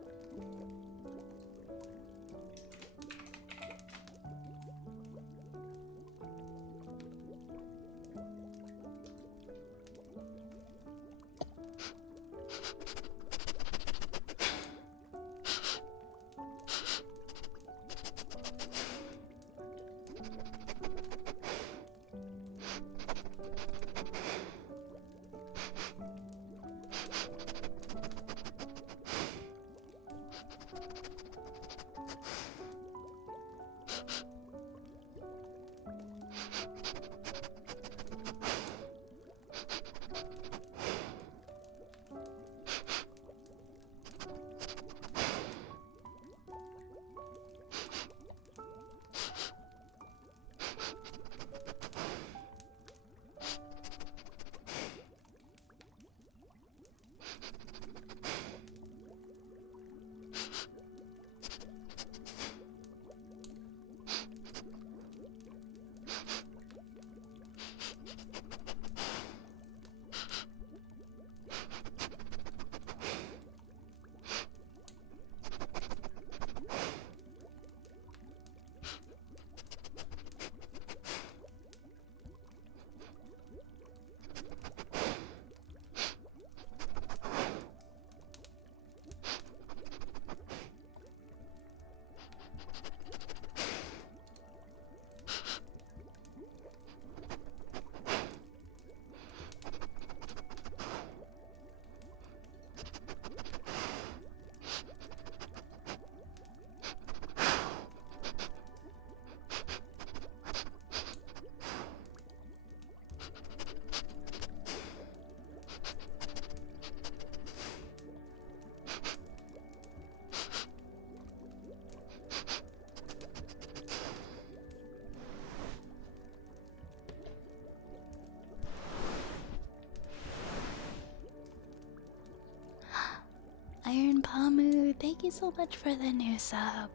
Iron Pamu, thank you so much for the new sub.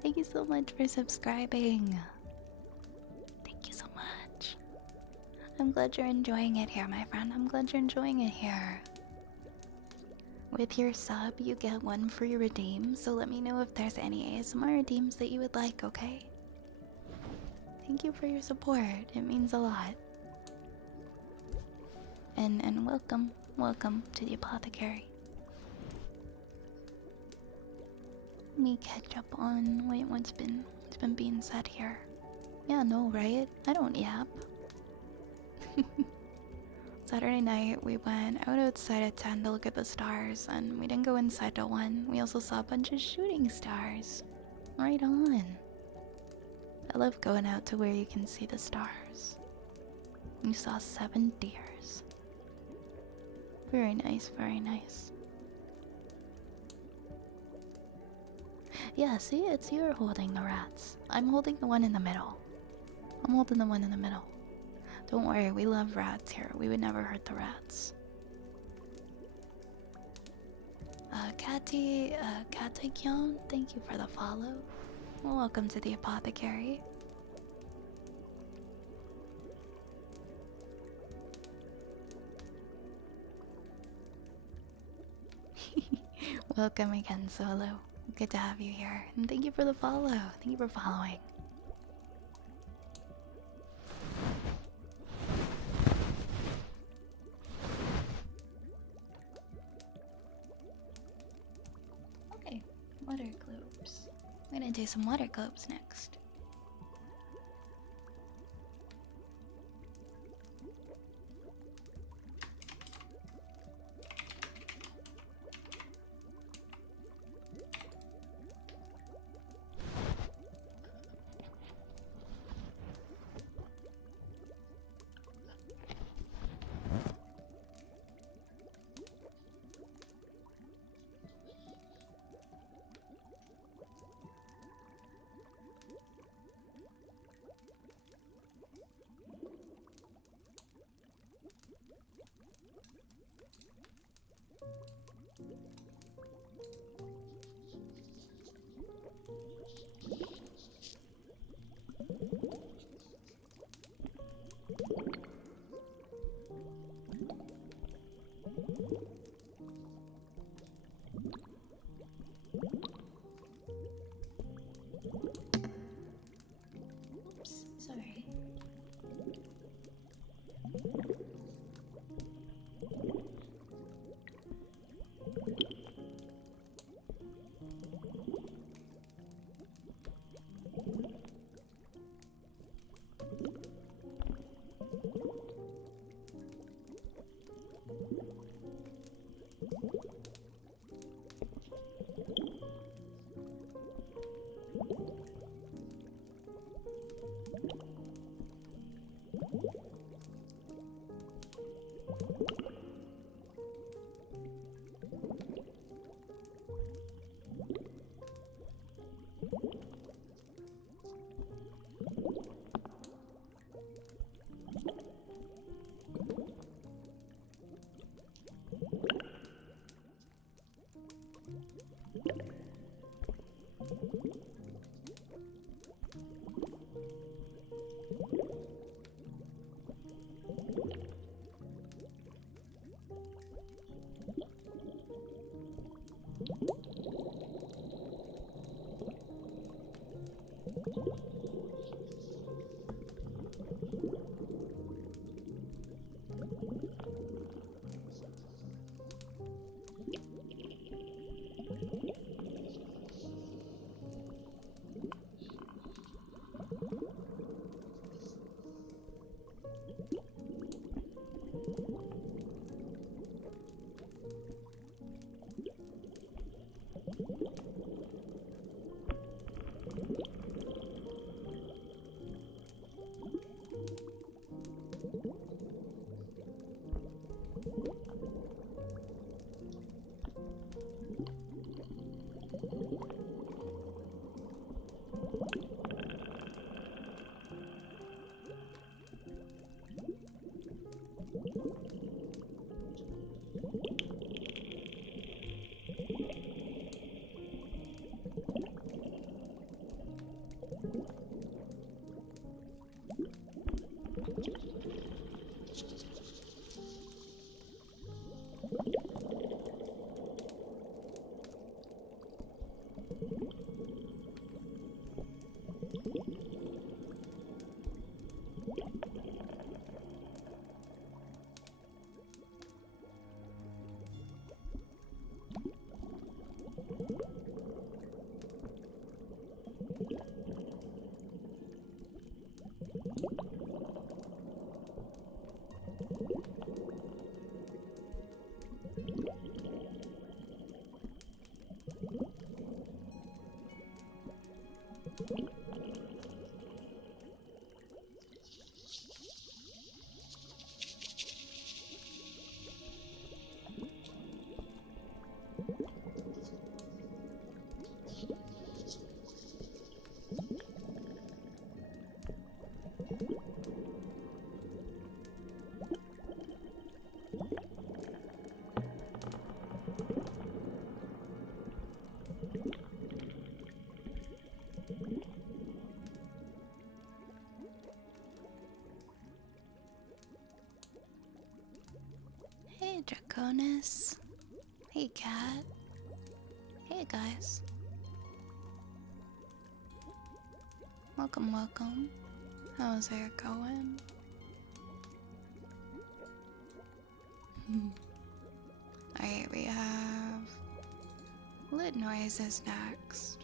Thank you so much for subscribing. Thank you so much. I'm glad you're enjoying it here, my friend. I'm glad you're enjoying it here. With your sub, you get one free redeem, so let me know if there's any ASMR redeems that you would like, okay? Thank you for your support. It means a lot. And welcome to the apothecary. Let me catch up on what's been being said here. Yeah, no, right? I don't yap. Saturday night we went out outside at 10 to look at the stars, and we didn't go inside till 1. We also saw a bunch of shooting stars. Right on. I love going out to where you can see the stars. We saw 7 deers. Very nice, very nice. Yeah, see, it's you holding the rats. I'm holding the one in the middle. I'm holding the one in the middle. Don't worry, we love rats here. We would never hurt the rats. Katakyon, thank you for the follow. Welcome to the apothecary. Welcome again, Solo. Good to have you here. And thank you for the follow. Thank you for following. Okay, water globes. I'm gonna do some water globes next. Oops, sorry. Hey, Draconis. Hey, Cat. Hey, guys. Welcome, welcome. How's it going? Alright, we have lit noises next.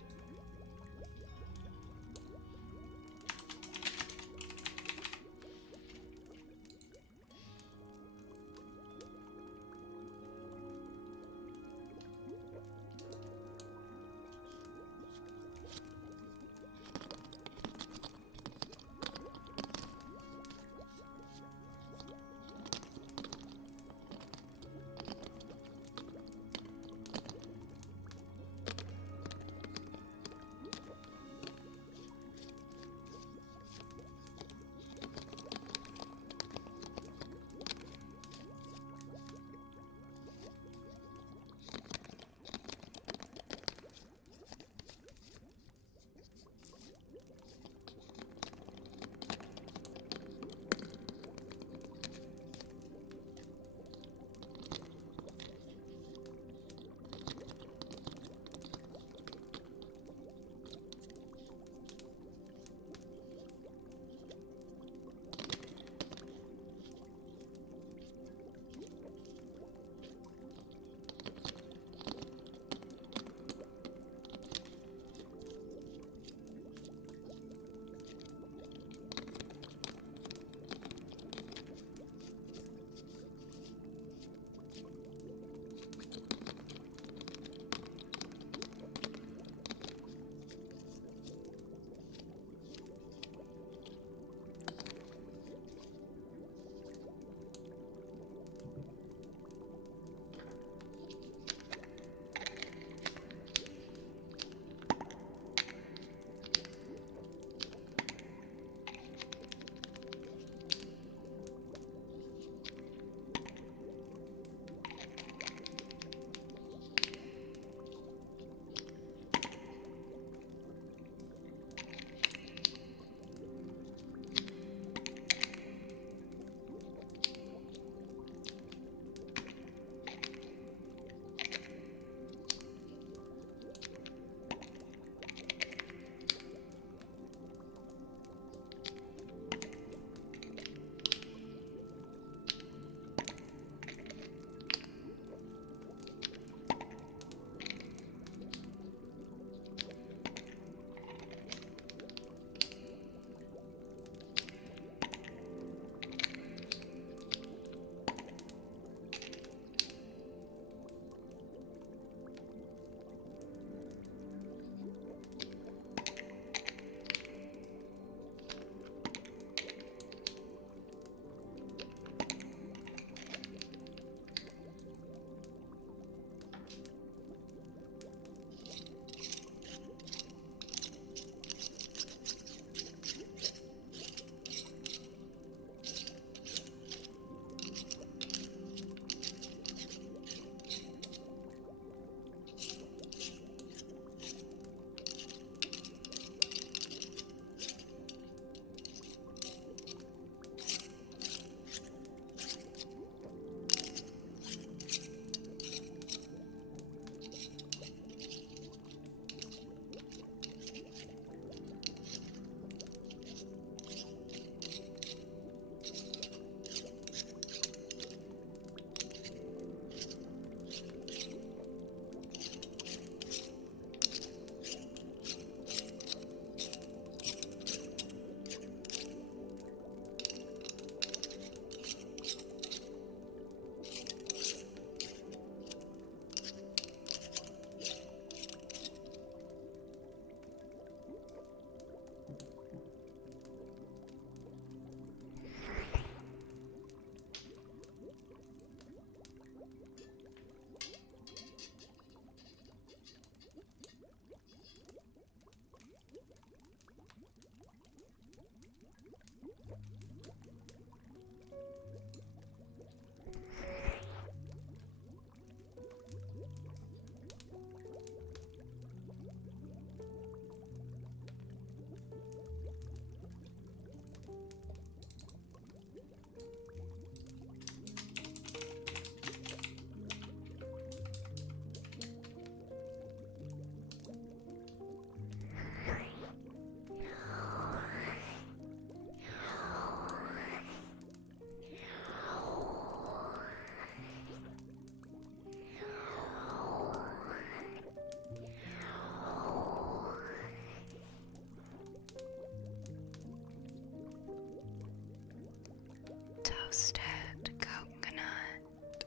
Toasted coconut.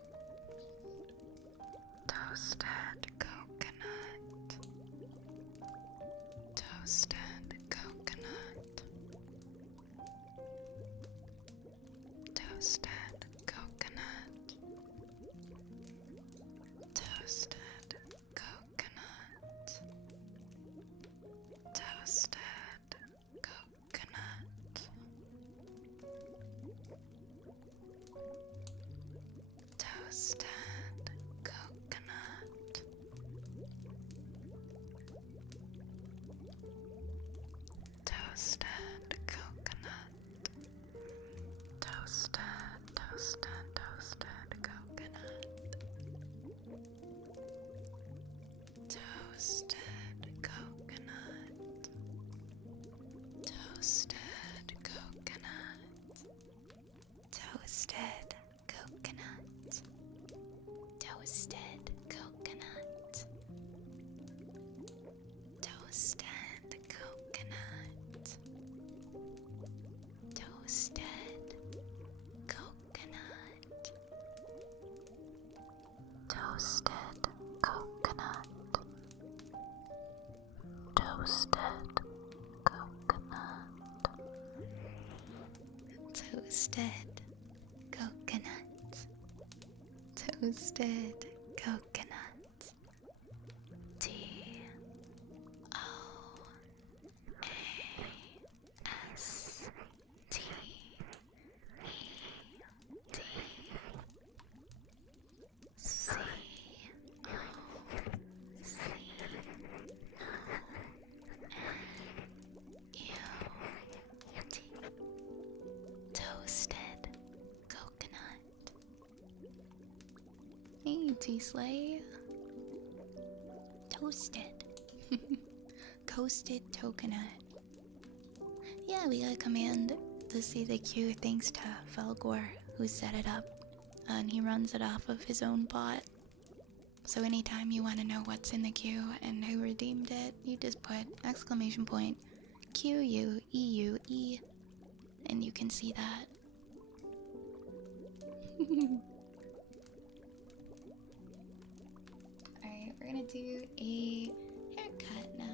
Toasted coconut. Toasted coconut. Toasted coconut. Toasted coconut. Toasted coconut. Toasted coconut. Toasted coconut. Toasted, toasted, toasted coconut. Toasted coconut. Toasted coconut. Toasted coconut. Toasted coconut. Toasted coconut. Toasted coconut. Toasted coconut. Toasted coconut. Toasted coconut. Toasted coconut. Toasted coconut. Hey, T-Slay. Toasted. Coasted coconut. Yeah, we got a command to see the queue thanks to Felgor, who set it up. And he runs it off of his own bot. So anytime you want to know what's in the queue and who redeemed it, you just put exclamation point QUEUE and you can see that. Alright, we're gonna do a haircut now.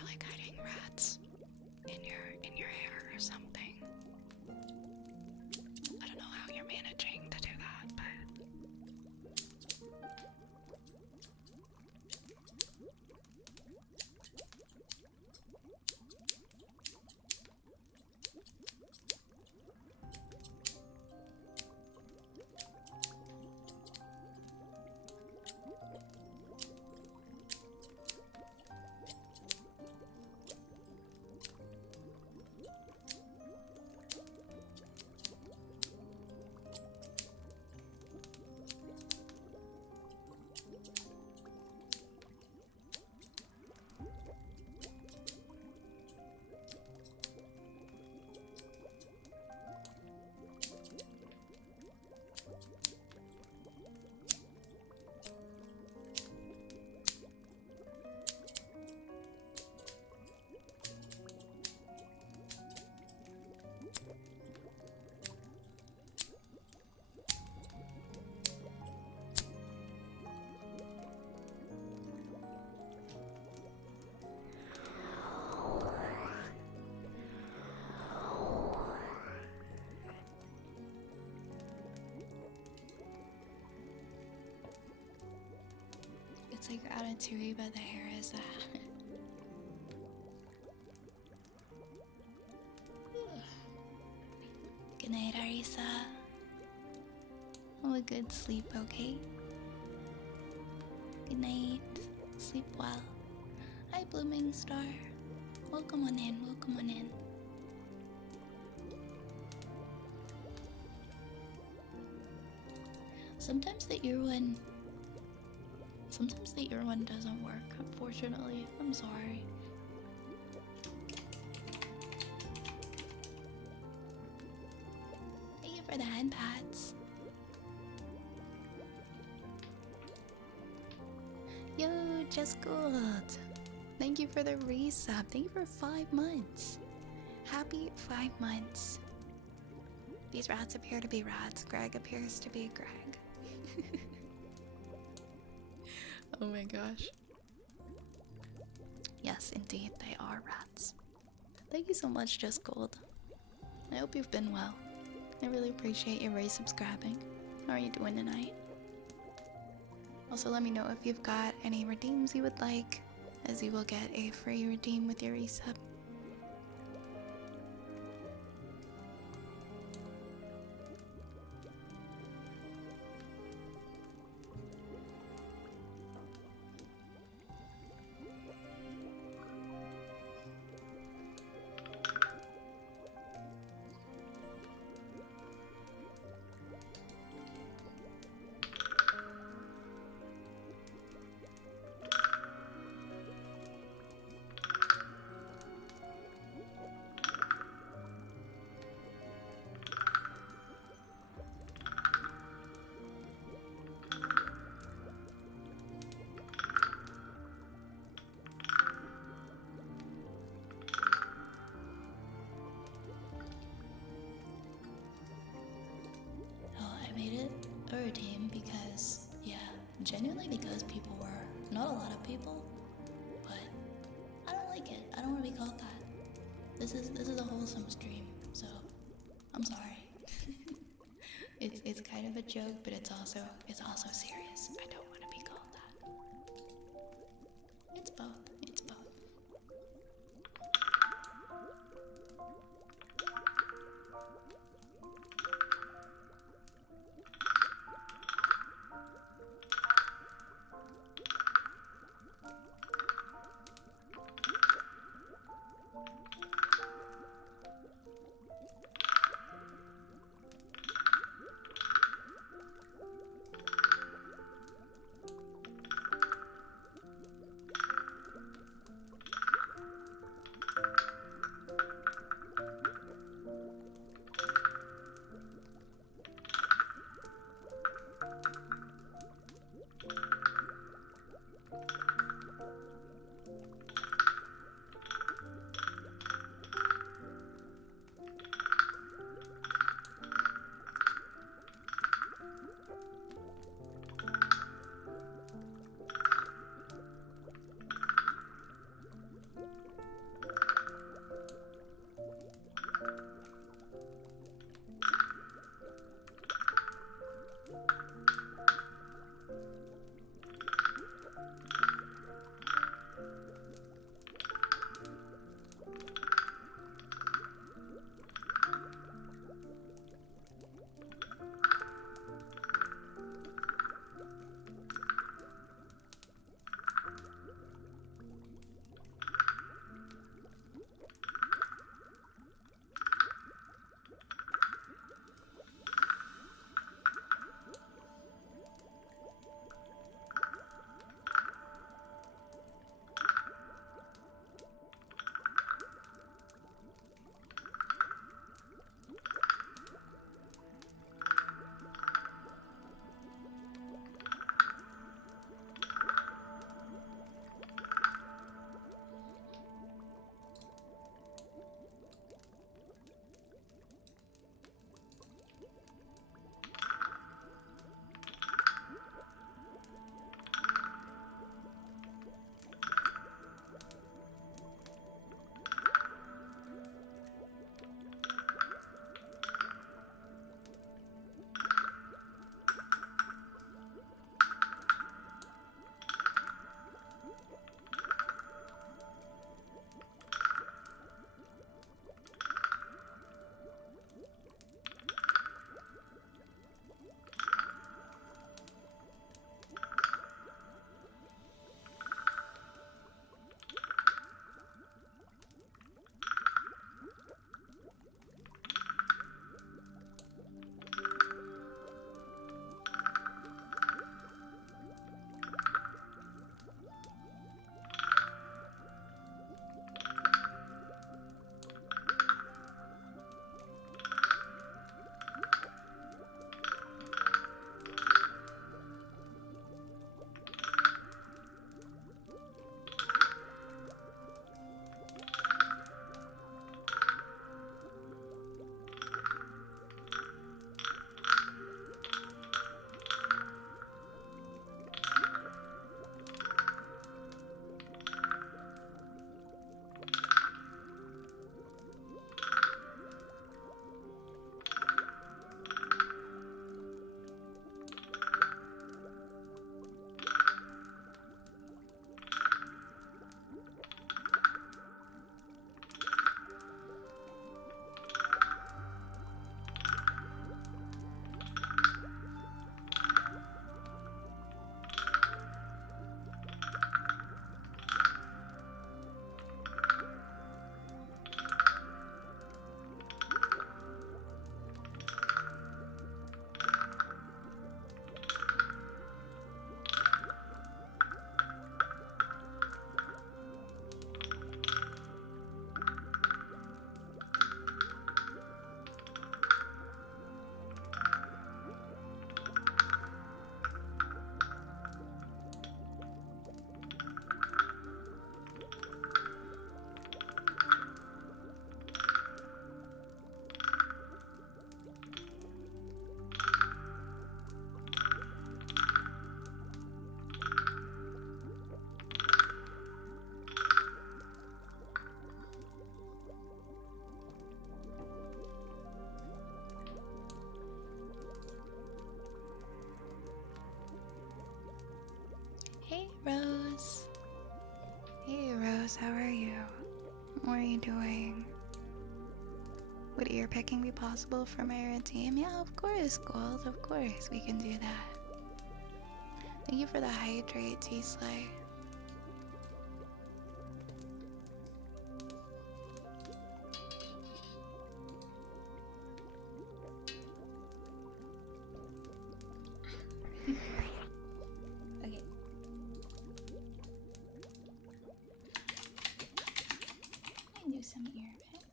you're like hiding rats in your hair or something. I don't know how you're managing to do that, but it's like Ratatouille, but the hair is that. Good night, Arisa. Have a good sleep, okay? Good night. Sleep well. Hi, Blooming Star. Welcome on in, welcome on in. Sometimes the ear one doesn't work, unfortunately. I'm sorry. Thank you for the hand pats. Yo, just good. Thank you for the resub. Thank you for 5 months. Happy 5 months. These rats appear to be rats. Greg appears to be Greg. Oh my gosh. Yes, indeed, they are rats. Thank you so much, Just Gold. I hope you've been well. I really appreciate your resubscribing. How are you doing tonight? Also, let me know if you've got any redeems you would like, as you will get a free redeem with your resub. A redeem because, yeah, genuinely because people were, not a lot of people, but I don't like it. I don't want to be called that. This is a wholesome stream, so I'm sorry. It's kind of a joke, but it's also serious. I don't want to be called that. It's both. It's both. Jess, how are you? What are you doing? Would ear picking be possible for my team? Yeah, of course, Gold. Of course, we can do that. Thank you for the hydrate, T-Slay. Okay. Let me do some ear picks.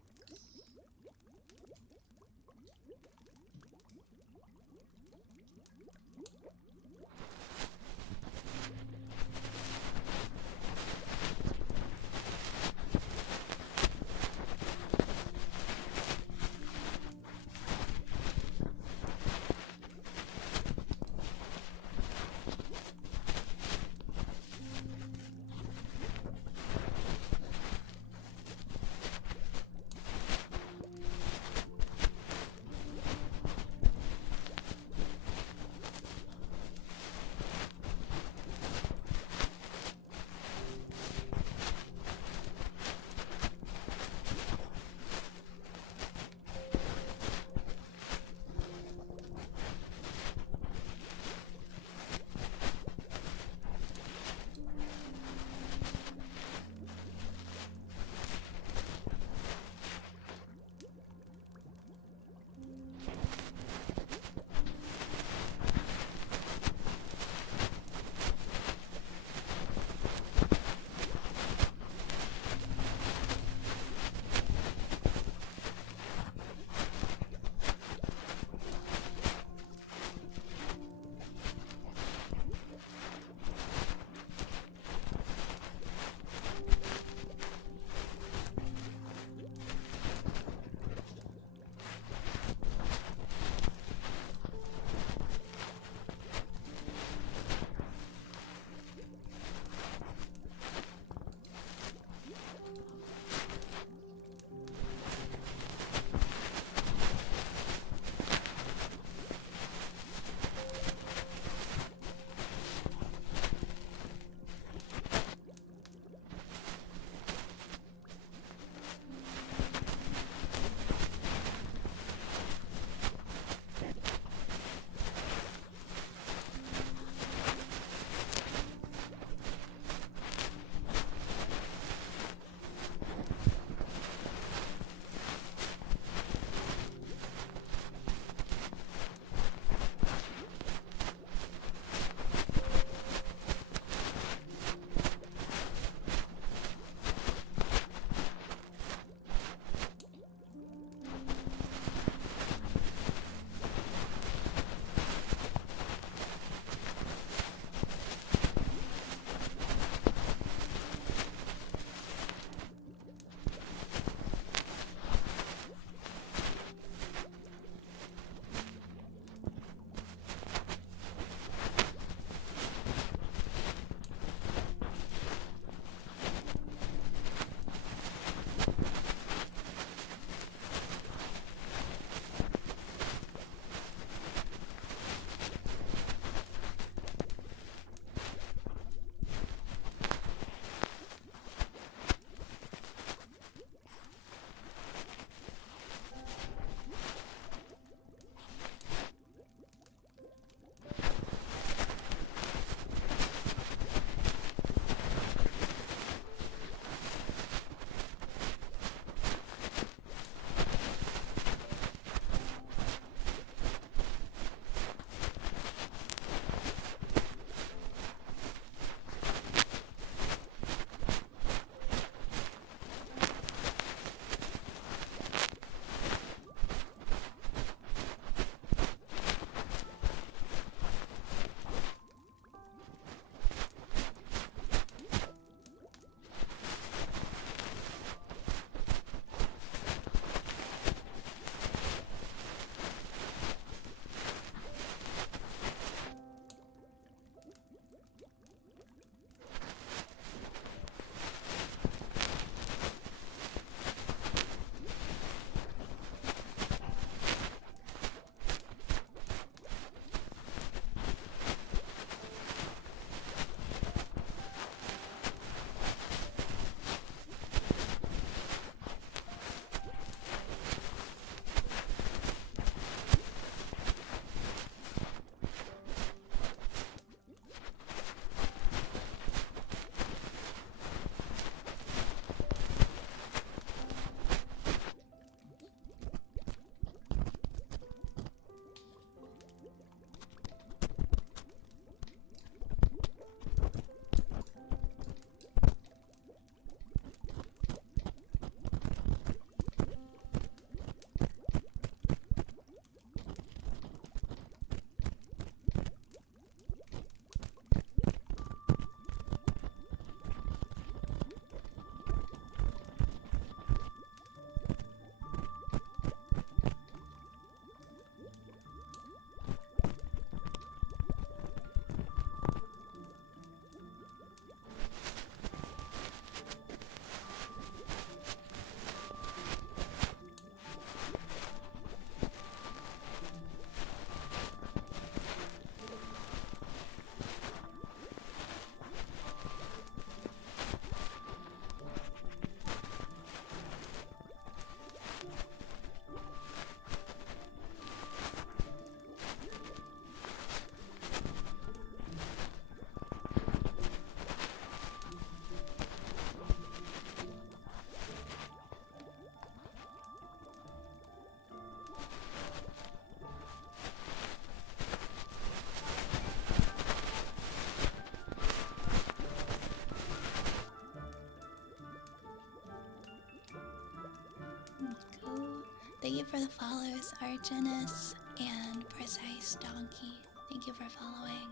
Thank you for the follows, Argenis and Precise Donkey. Thank you for following.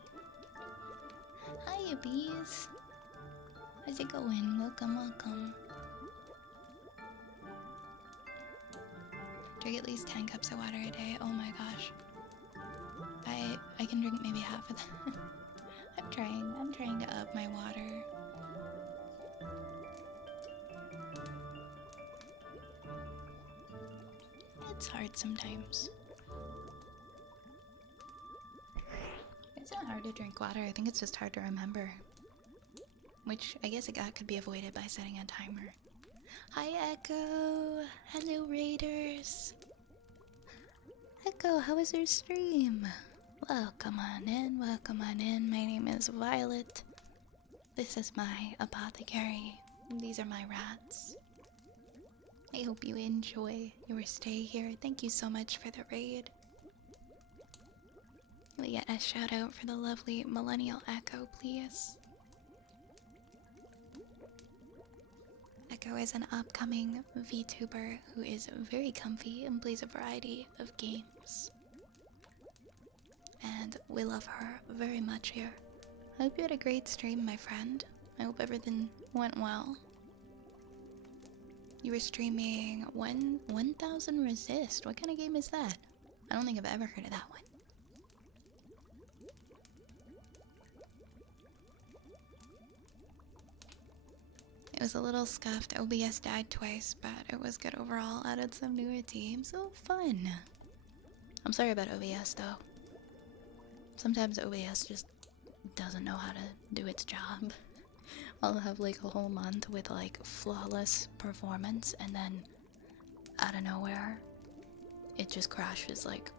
Hi, you bees. How's it going? Welcome, welcome. Drink at least 10 cups of water a day. Oh my gosh. I can drink maybe half of that. I'm trying to up my water. It's hard sometimes. It's not hard to drink water, I think it's just hard to remember. Which I guess that could be avoided by setting a timer. Hi Echo! Hello Raiders! Echo, how was your stream? Welcome on in, welcome on in. My name is Violet. This is my apothecary. These are my rats. I hope you enjoy your stay here. Thank you so much for the raid. We get a shout out for the lovely Millennial Echo, please. Echo is an upcoming VTuber who is very comfy and plays a variety of games. And we love her very much here. I hope you had a great stream, my friend. I hope everything went well. You were streaming 1000 Resist. What kind of game is that? I don't think I've ever heard of that one. It was a little scuffed. OBS died twice, but it was good overall. Added some newer teams. So fun. I'm sorry about OBS though. Sometimes OBS just doesn't know how to do its job. I'll have like a whole month with like flawless performance, and then out of nowhere it just crashes like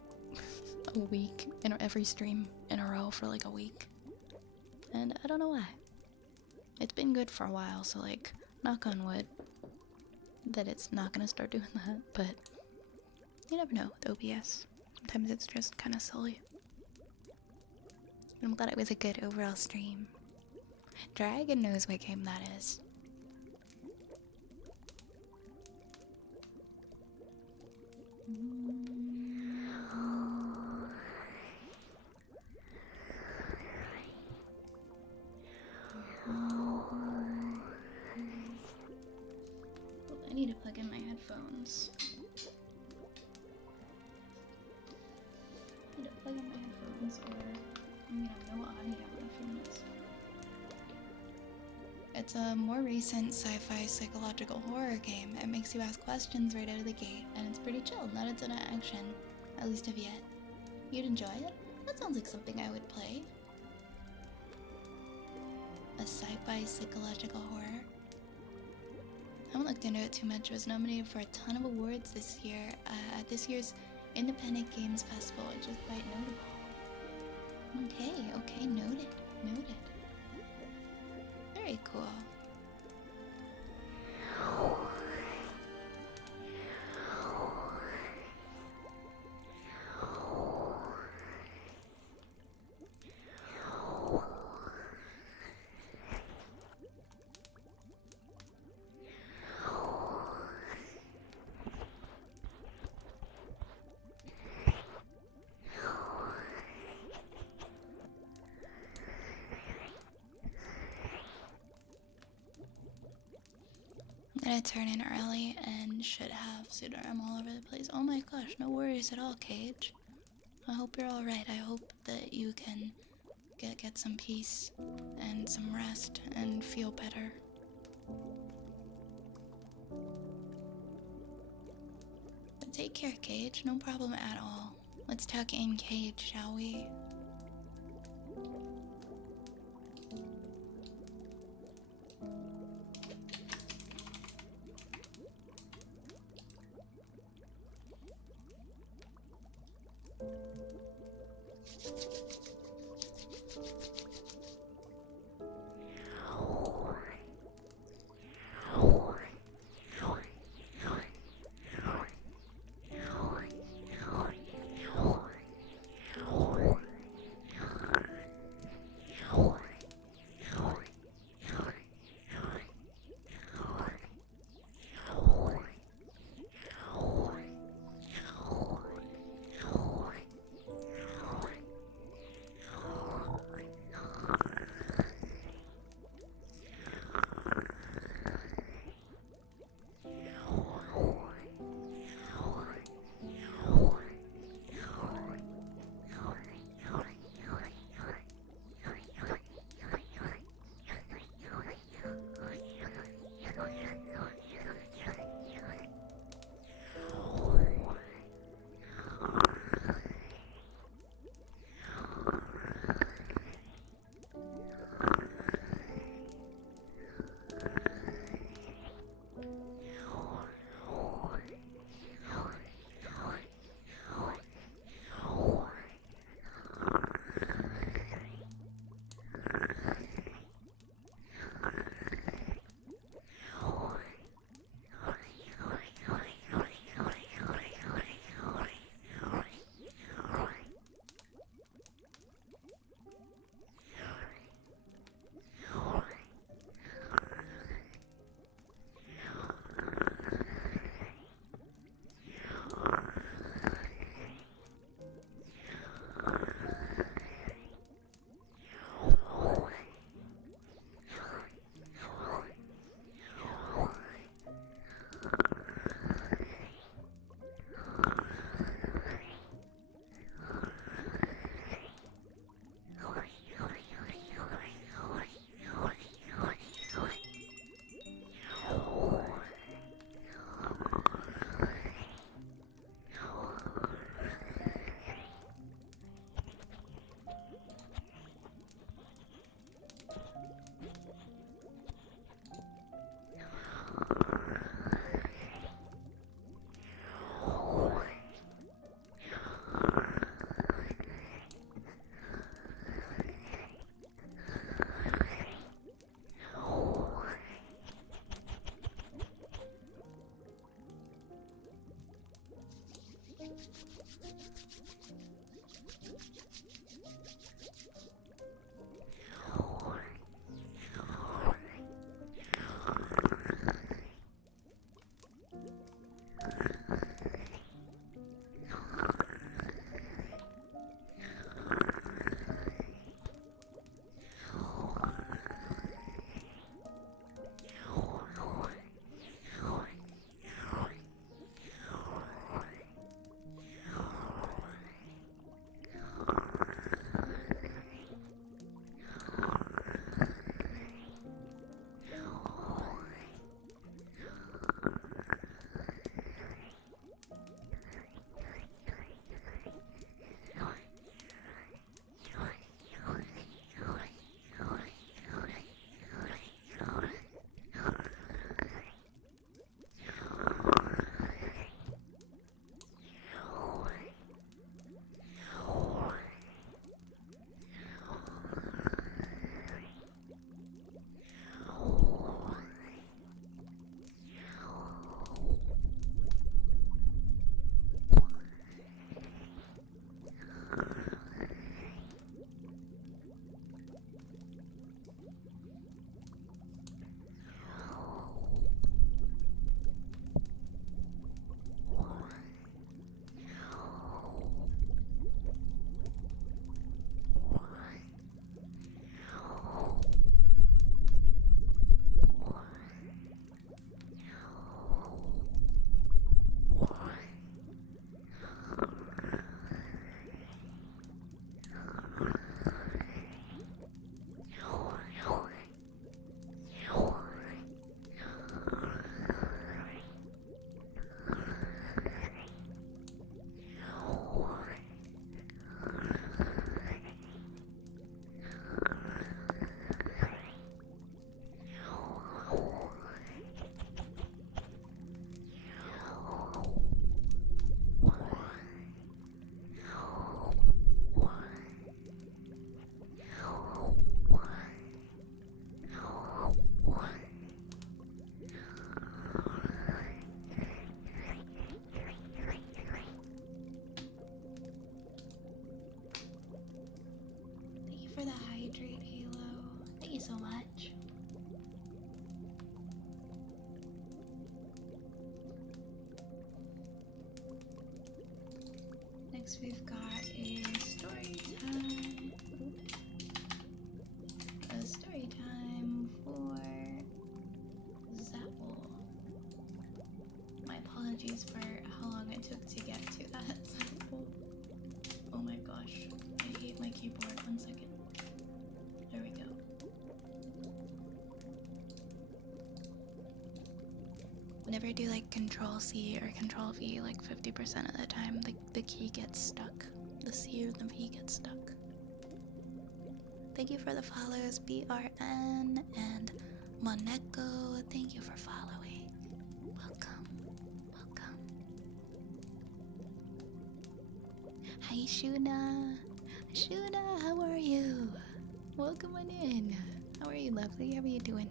a week in every stream in a row for like a week. And I don't know why. It's been good for a while, so like, knock on wood that it's not gonna start doing that, but you never know with OBS. Sometimes it's just kind of silly. I'm glad it was a good overall stream. Dragon knows what game that is. I need to plug in my headphones. I need to plug in my headphones or I'm gonna have no audio in a few minutes. It's a more recent sci-fi psychological horror game. It makes you ask questions right out of the gate, and it's pretty chill, not a ton of action, at least of yet. You'd enjoy it? That sounds like something I would play. A sci-fi psychological horror. I haven't looked into it too much. It was nominated for a ton of awards this year at this year's Independent Games Festival, which is quite notable. Okay, noted. Very cool. I'm gonna turn in early and should have Sudarum all over the place. Oh my gosh, no worries at all, Cage. I hope you're alright. I hope that you can get some peace and some rest and feel better. But take care, Cage. No problem at all. Let's talk in Cage, shall we? Thank you for the hydrate, Halo. Thank you so much. Next we've got a story time. A story time for Zapple. My apologies for how long it took to get to that. Oh my gosh, I hate my keyboard. 1 second. There we go. Whenever I do like Control C or Control V, like 50% of the time, the key gets stuck. The C or the V gets stuck. Thank you for the follows, BRN and Moneko. Thank you for following. Welcome. Welcome. Hi, Shuna. Shuna, how are you? Welcome on in. How are you, lovely? How are you doing?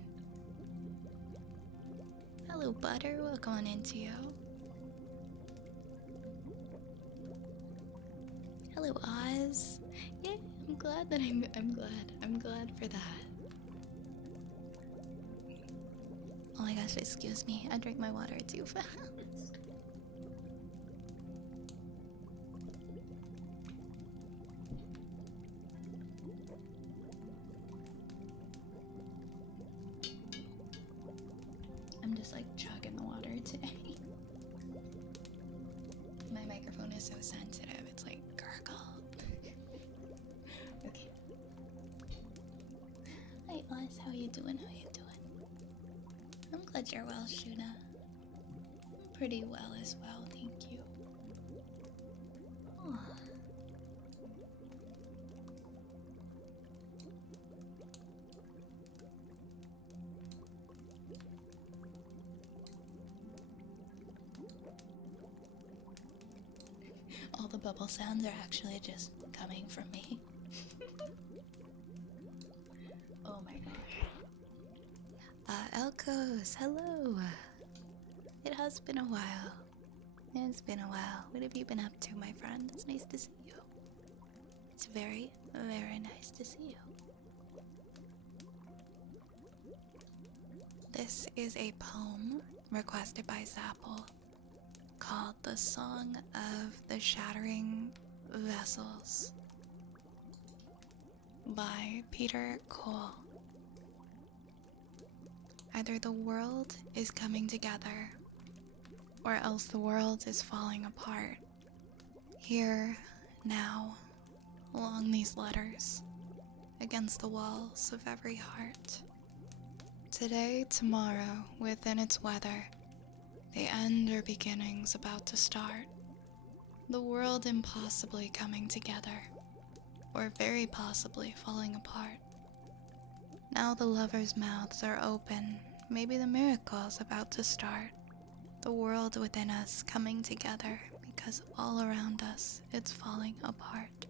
Hello, Butter. Welcome on in to you. Hello, Oz. Yeah, I'm glad that I'm glad for that. Oh my gosh, excuse me. I drank my water too fast. I'm just like chugging the water today. My microphone is so sensitive, it's like gurgle. Okay. Hi Oz, how are you doing? How are you doing? I'm glad you're well, Shuna. I'm pretty well as well, thank you. Oh. All the bubble sounds are actually just coming from me. Oh my gosh. Elkos, hello. It has been a while. It's been a while. What have you been up to, my friend? It's nice to see you. It's very, very nice to see you. This is a poem requested by Zapple called The Song of the Shattering Vessels by Peter Cole. Either the world is coming together, or else the world is falling apart. Here, now, along these letters, against the walls of every heart. Today, tomorrow, within its weather, the end or beginning's about to start. The world impossibly coming together, or very possibly falling apart. Now the lovers' mouths are open, maybe the miracle's about to start. The world within us coming together, because all around us it's falling apart.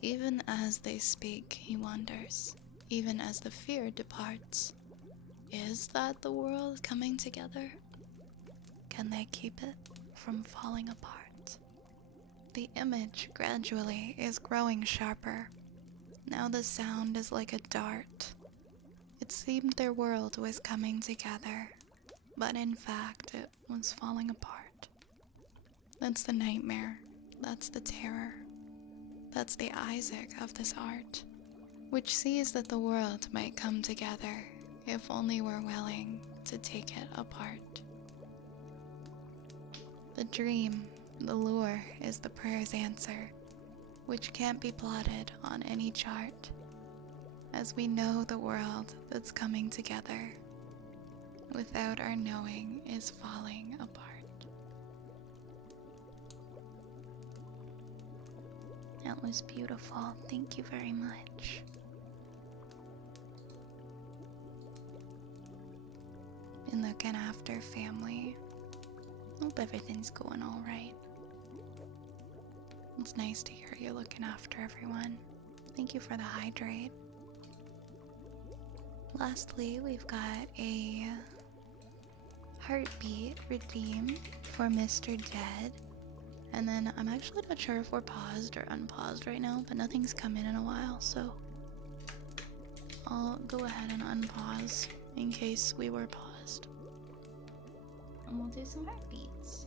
Even as they speak, he wonders, even as the fear departs. Is that the world coming together? Can they keep it from falling apart? The image gradually is growing sharper. Now the sound is like a dart. It seemed their world was coming together, but in fact it was falling apart. That's the nightmare. That's the terror. That's the Isaac of this art, which sees that the world might come together if only we're willing to take it apart. The dream, the lure, is the prayer's answer, which can't be plotted on any chart, as we know the world that's coming together, without our knowing, is falling apart. That was beautiful. Thank you very much. Been looking after family. Hope everything's going all right. It's nice to hear you're looking after everyone. Thank you for the hydrate. Lastly, we've got a heartbeat redeem for Mr. Dead. And then I'm actually not sure if we're paused or unpaused right now, but nothing's come in a while, so I'll go ahead and unpause in case we were paused. And we'll do some heartbeats.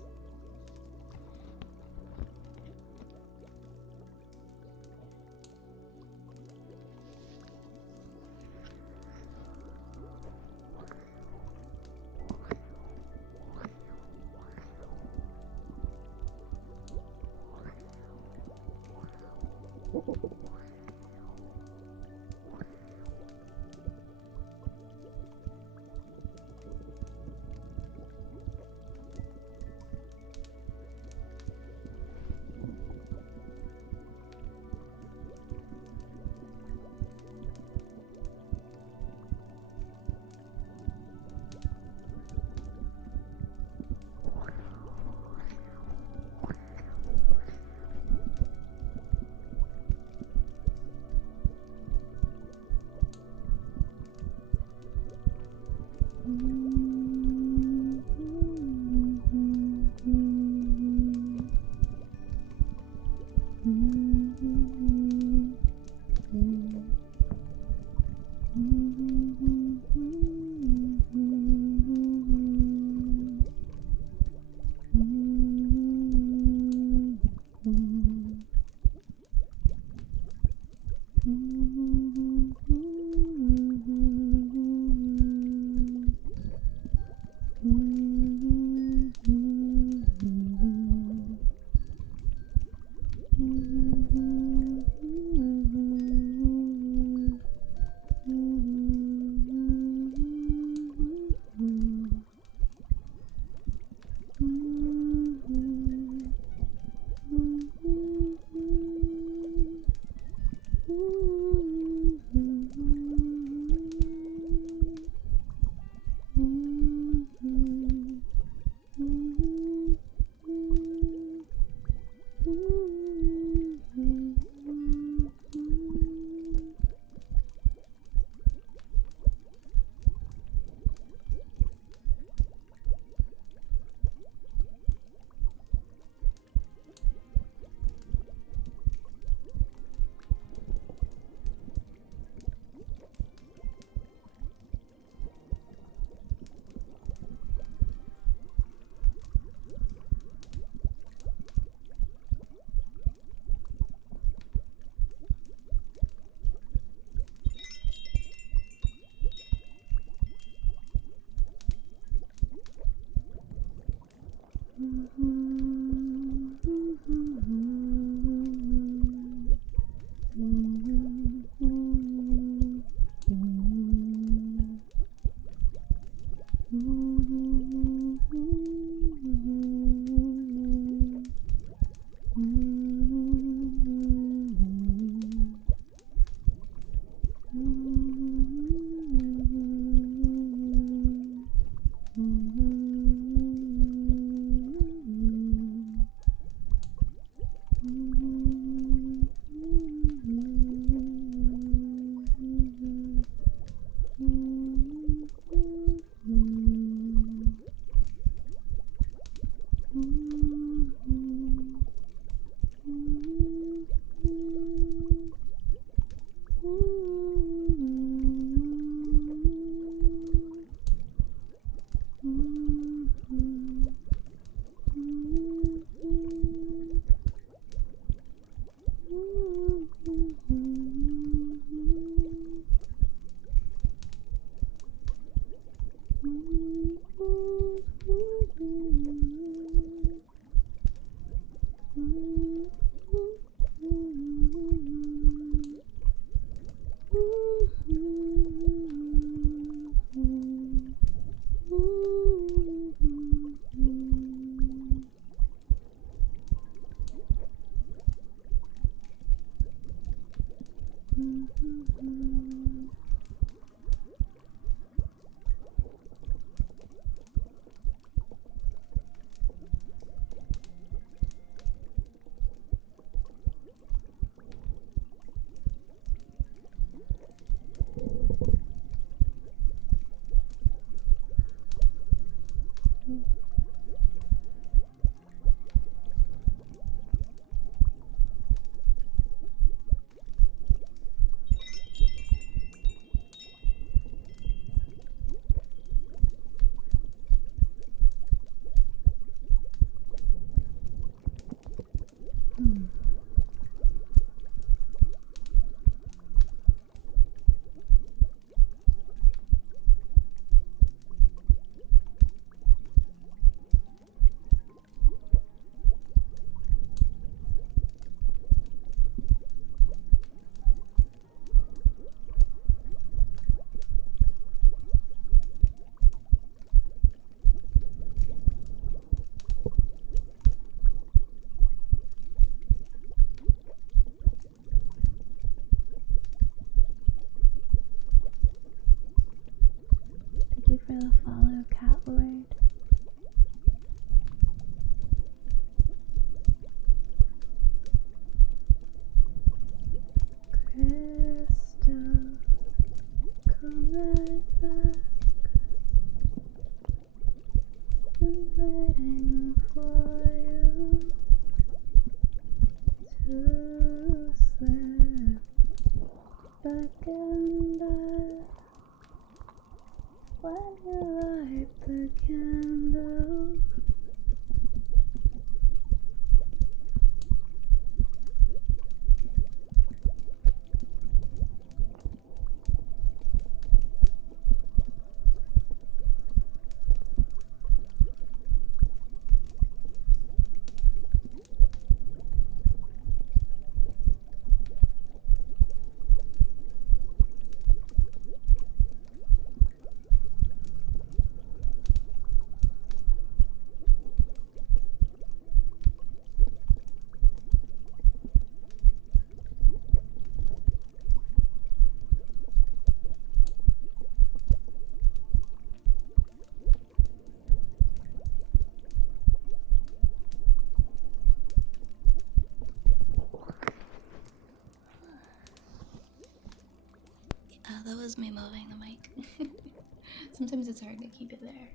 sometimes it's hard to keep it there.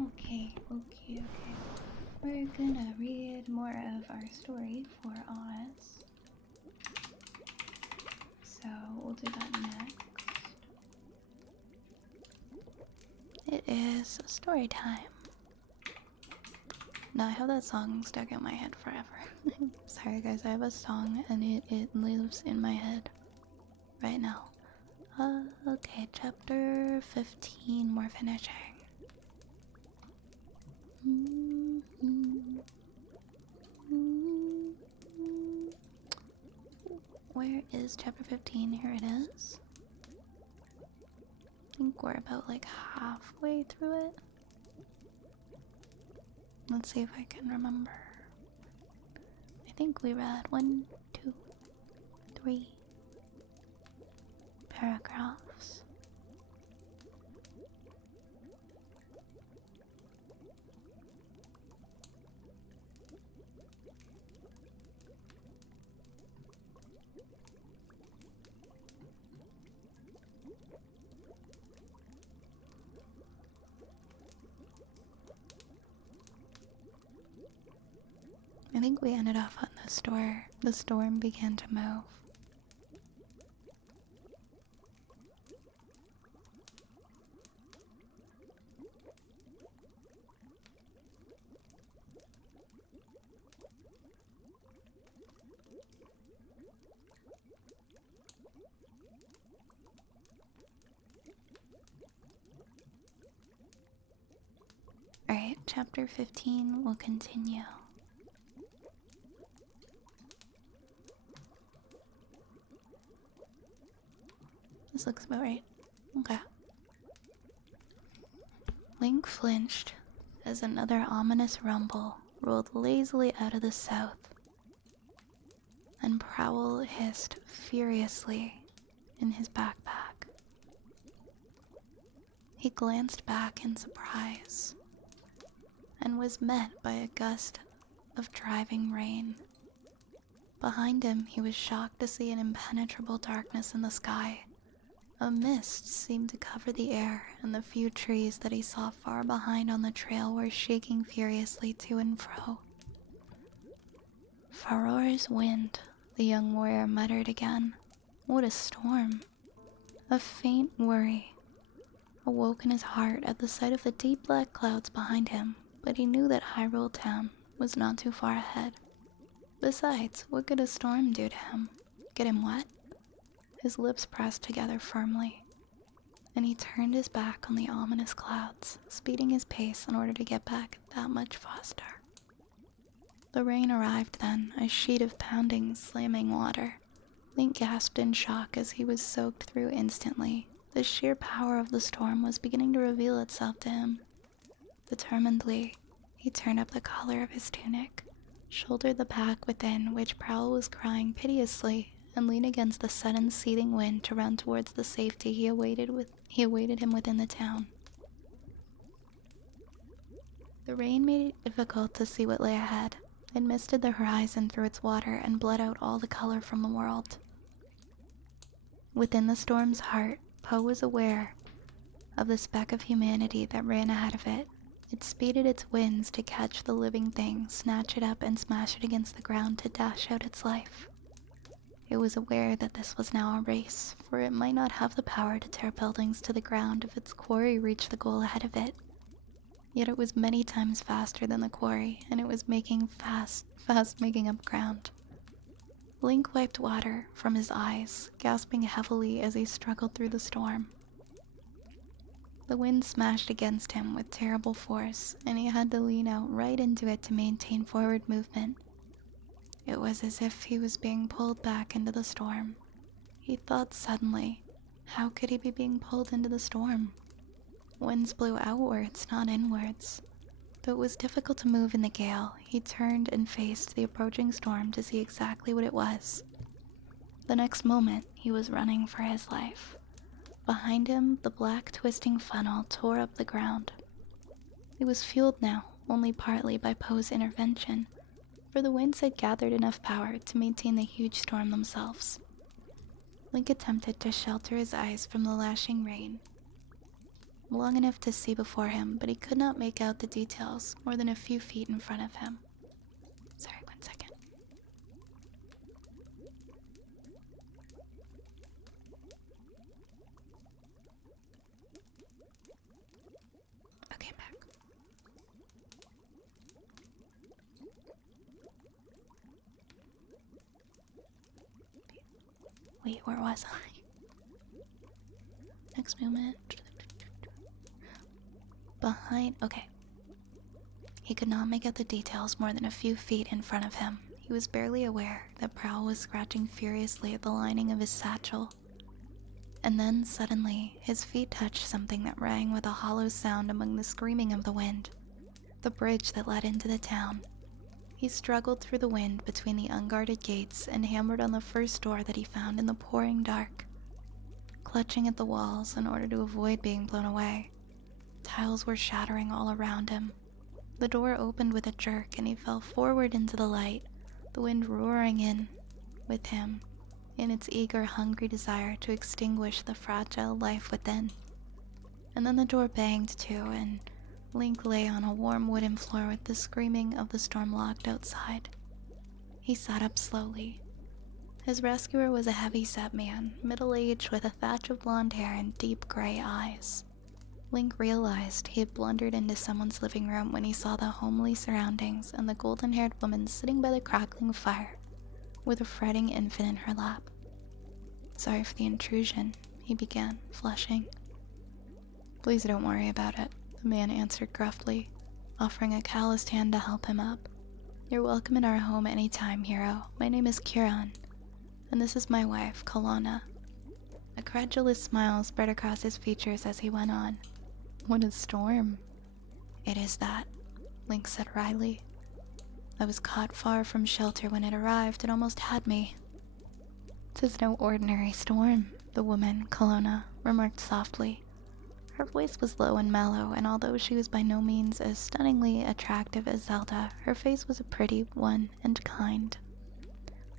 Okay. We're gonna read more of our story for Oz. So we'll do that next. It is story time. Now I have that song stuck in my head forever. Sorry guys, I have a song and it lives in my head right now. Okay, chapter 15, we're finishing. Where is chapter 15? Here it is. I think we're about like halfway through it. Let's see if I can remember. I think we read 1, 2, 3 paragraphs. I think we ended off on the store. The storm began to move. Alright, chapter 15 will continue. This looks about right. Okay. Link flinched as another ominous rumble rolled lazily out of the south, and Prowl hissed furiously in his backpack. He glanced back in surprise and was met by a gust of driving rain. Behind him, he was shocked to see an impenetrable darkness in the sky. A mist seemed to cover the air, and the few trees that he saw far behind on the trail were shaking furiously to and fro. Farore's wind, the young warrior muttered again. What a storm! A faint worry awoke in his heart at the sight of the deep black clouds behind him, but he knew that Hyrule Town was not too far ahead. Besides, what could a storm do to him? Get him wet? His lips pressed together firmly, and he turned his back on the ominous clouds, speeding his pace in order to get back that much faster. The rain arrived then, a sheet of pounding, slamming water. Link gasped in shock as he was soaked through instantly. The sheer power of the storm was beginning to reveal itself to him. Determinedly, he turned up the collar of his tunic, shouldered the pack within which Prowl was crying piteously, and leaned against the sudden seething wind to run towards the safety he awaited him within the town. The rain made it difficult to see what lay ahead. It misted the horizon through its water and bled out all the color from the world. Within the storm's heart, Poe was aware of the speck of humanity that ran ahead of it. It speeded its wings to catch the living thing, snatch it up, and smash it against the ground to dash out its life. It was aware that this was now a race, for it might not have the power to tear buildings to the ground if its quarry reached the goal ahead of it. Yet it was many times faster than the quarry, and it was fast making up ground. Link wiped water from his eyes, gasping heavily as he struggled through the storm. The wind smashed against him with terrible force, and he had to lean out right into it to maintain forward movement. It was as if he was being pulled back into the storm. He thought suddenly, how could he be being pulled into the storm? Winds blew outwards, not inwards. Though it was difficult to move in the gale, he turned and faced the approaching storm to see exactly what it was. The next moment, he was running for his life. Behind him, the black twisting funnel tore up the ground. It was fueled now, only partly by Poe's intervention, for the winds had gathered enough power to maintain the huge storm themselves. Link attempted to shelter his eyes from the lashing rain, long enough to see before him, but he could not make out the details more than a few feet in front of him. Sorry, 1 second. Okay, I'm back. Wait, where was I? Next movement. Behind. Okay. He could not make out the details more than a few feet in front of him. He was barely aware that Prowl was scratching furiously at the lining of his satchel. And then, suddenly, his feet touched something that rang with a hollow sound among the screaming of the wind. The bridge that led into the town. He struggled through the wind between the unguarded gates and hammered on the first door that he found in the pouring dark, clutching at the walls in order to avoid being blown away. Tiles were shattering all around him. The door opened with a jerk and he fell forward into the light, the wind roaring in with him in its eager, hungry desire to extinguish the fragile life within. And then the door banged to, and Link lay on a warm wooden floor with the screaming of the storm locked outside. He sat up slowly. His rescuer was a heavy-set man, middle-aged with a thatch of blonde hair and deep gray eyes. Link realized he had blundered into someone's living room when he saw the homely surroundings and the golden-haired woman sitting by the crackling fire with a fretting infant in her lap. Sorry for the intrusion, he began, flushing. Please don't worry about it, the man answered gruffly, offering a calloused hand to help him up. You're welcome in our home any time, hero. My name is Kieran, and this is my wife, Kalana. A credulous smile spread across his features as he went on. What a storm. It is that, Link said wryly. I was caught far from shelter when it arrived. It almost had me. 'Tis no ordinary storm, the woman, Kalona, remarked softly. Her voice was low and mellow, and although she was by no means as stunningly attractive as Zelda, her face was a pretty one and kind.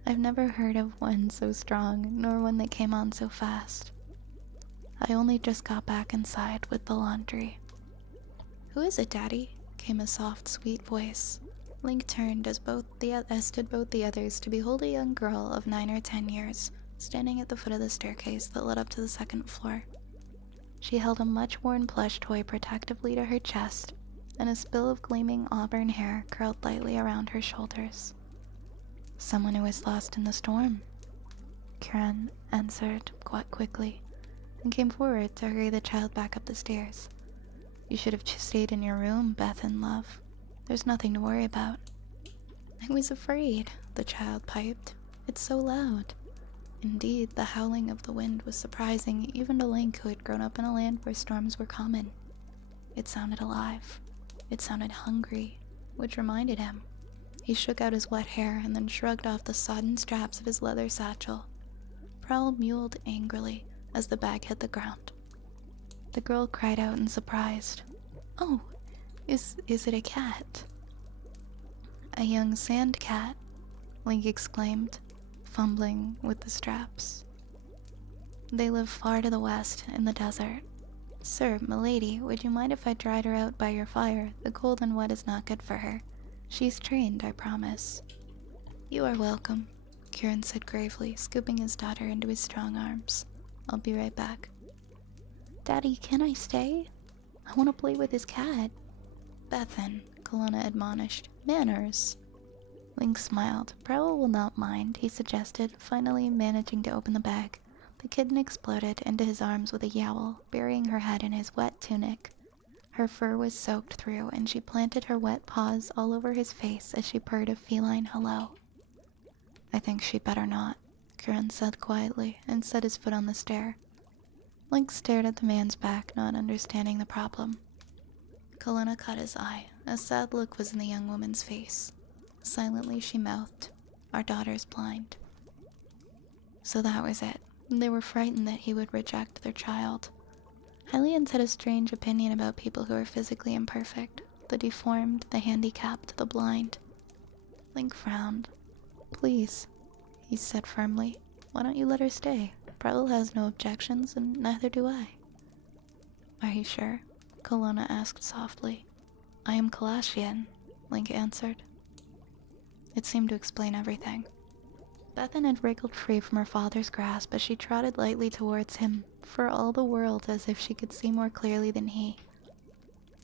I've never heard of one so strong, nor one that came on so fast. I only just got back inside with the laundry. Who is it, Daddy? Came a soft, sweet voice. Link turned as did both the others to behold a young girl of 9 or 10 years, standing at the foot of the staircase that led up to the second floor. She held a much-worn plush toy protectively to her chest, and a spill of gleaming auburn hair curled lightly around her shoulders. Someone who was lost in the storm, Kieran answered quite quickly, and came forward to hurry the child back up the stairs. You should have stayed in your room, Bethan, love. There's nothing to worry about. I was afraid, the child piped. It's so loud. Indeed, the howling of the wind was surprising even to Link, who had grown up in a land where storms were common. It sounded alive. It sounded hungry, which reminded him. He shook out his wet hair and then shrugged off the sodden straps of his leather satchel. Prowl mewed angrily as the bag hit the ground. The girl cried out in surprise. Oh, is it a cat? A young sand cat, Link exclaimed, fumbling with the straps. They live far to the west, in the desert. Sir, milady, would you mind if I dried her out by your fire? The cold and wet is not good for her. She's trained, I promise. You are welcome, Kieran said gravely, scooping his daughter into his strong arms. I'll be right back. Daddy, can I stay? I want to play with his cat. Bethan, Kalona admonished. Manners. Link smiled. Prowl will not mind, he suggested, finally managing to open the bag. The kitten exploded into his arms with a yowl, burying her head in his wet tunic. Her fur was soaked through, and she planted her wet paws all over his face as she purred a feline hello. I think she'd better not, Kieran said quietly, and set his foot on the stair. Link stared at the man's back, not understanding the problem. Kalona caught his eye. A sad look was in the young woman's face. Silently she mouthed, Our daughter's blind. So that was it. They were frightened that he would reject their child. Hylians had a strange opinion about people who are physically imperfect, the deformed, the handicapped, the blind. Link frowned. Please, he said firmly, why don't you let her stay? Prowl has no objections, and neither do I. Are you sure? Kelowna asked softly. I am Kalashian, Link answered. It seemed to explain everything. Bethan had wriggled free from her father's grasp as she trotted lightly towards him, for all the world as if she could see more clearly than he.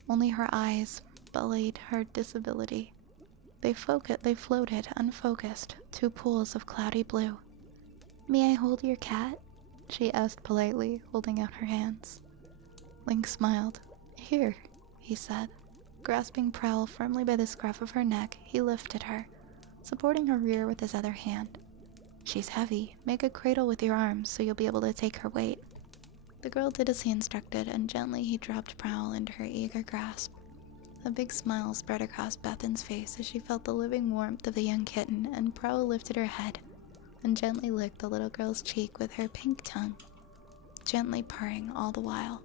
Only her eyes belied her disability. They floated, unfocused, two pools of cloudy blue. May I hold your cat? She asked politely, holding out her hands. Link smiled. Here, he said. Grasping Prowl firmly by the scruff of her neck, he lifted her, supporting her rear with his other hand. She's heavy. Make a cradle with your arms so you'll be able to take her weight. The girl did as he instructed, and gently he dropped Prowl into her eager grasp. A big smile spread across Bethan's face as she felt the living warmth of the young kitten, and Prowl lifted her head and gently licked the little girl's cheek with her pink tongue, gently purring all the while.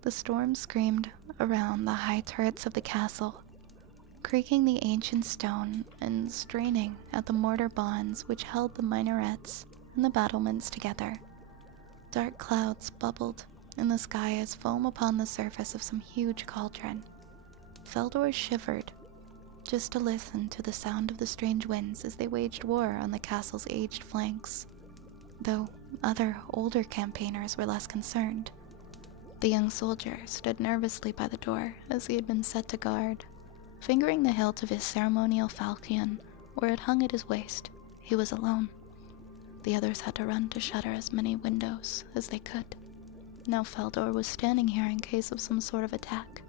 The storm screamed around the high turrets of the castle, creaking the ancient stone and straining at the mortar bonds which held the minarets and the battlements together. Dark clouds bubbled in the sky as foam upon the surface of some huge cauldron. Feldor shivered just to listen to the sound of the strange winds as they waged war on the castle's aged flanks, though other, older campaigners were less concerned. The young soldier stood nervously by the door as he had been set to guard, fingering the hilt of his ceremonial falchion where it hung at his waist. He was alone. The others had to run to shutter as many windows as they could. Now Feldor was standing here in case of some sort of attack.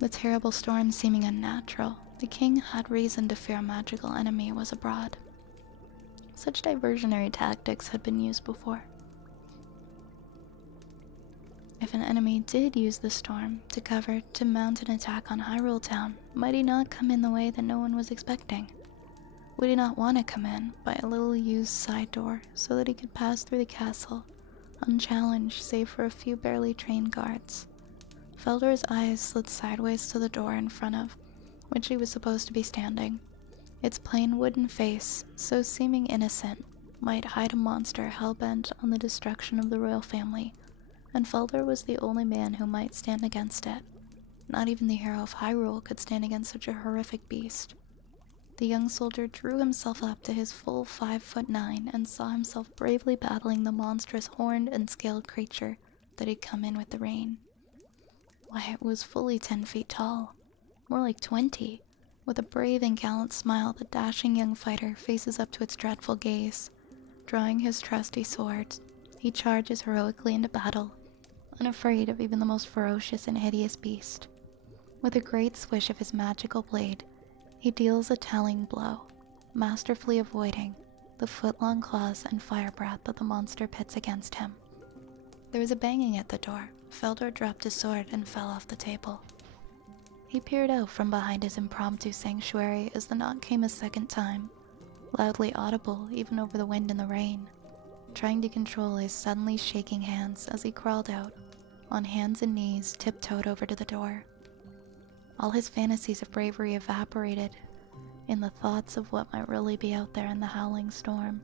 The terrible storm seeming unnatural, the king had reason to fear a magical enemy was abroad. Such diversionary tactics had been used before. If an enemy did use the storm to mount an attack on Hyrule Town, might he not come in the way that no one was expecting? Would he not want to come in by a little used side door so that he could pass through the castle, unchallenged save for a few barely trained guards? Feldor's eyes slid sideways to the door in front of which he was supposed to be standing. Its plain wooden face, so seeming innocent, might hide a monster hell-bent on the destruction of the royal family, and Feldor was the only man who might stand against it. Not even the hero of Hyrule could stand against such a horrific beast. The young soldier drew himself up to his full 5'9" and saw himself bravely battling the monstrous horned and scaled creature that had come in with the rain. Why, it was fully 10 feet tall, more like 20. With a brave and gallant smile, the dashing young fighter faces up to its dreadful gaze. Drawing his trusty sword, he charges heroically into battle, unafraid of even the most ferocious and hideous beast. With a great swish of his magical blade, he deals a telling blow, masterfully avoiding the foot-long claws and fire breath that the monster pits against him. There was a banging at the door. Feldor dropped his sword and fell off the table. He peered out from behind his impromptu sanctuary as the knock came a second time, loudly audible even over the wind and the rain, trying to control his suddenly shaking hands as he crawled out, on hands and knees, tiptoed over to the door. All his fantasies of bravery evaporated in the thoughts of what might really be out there in the howling storm.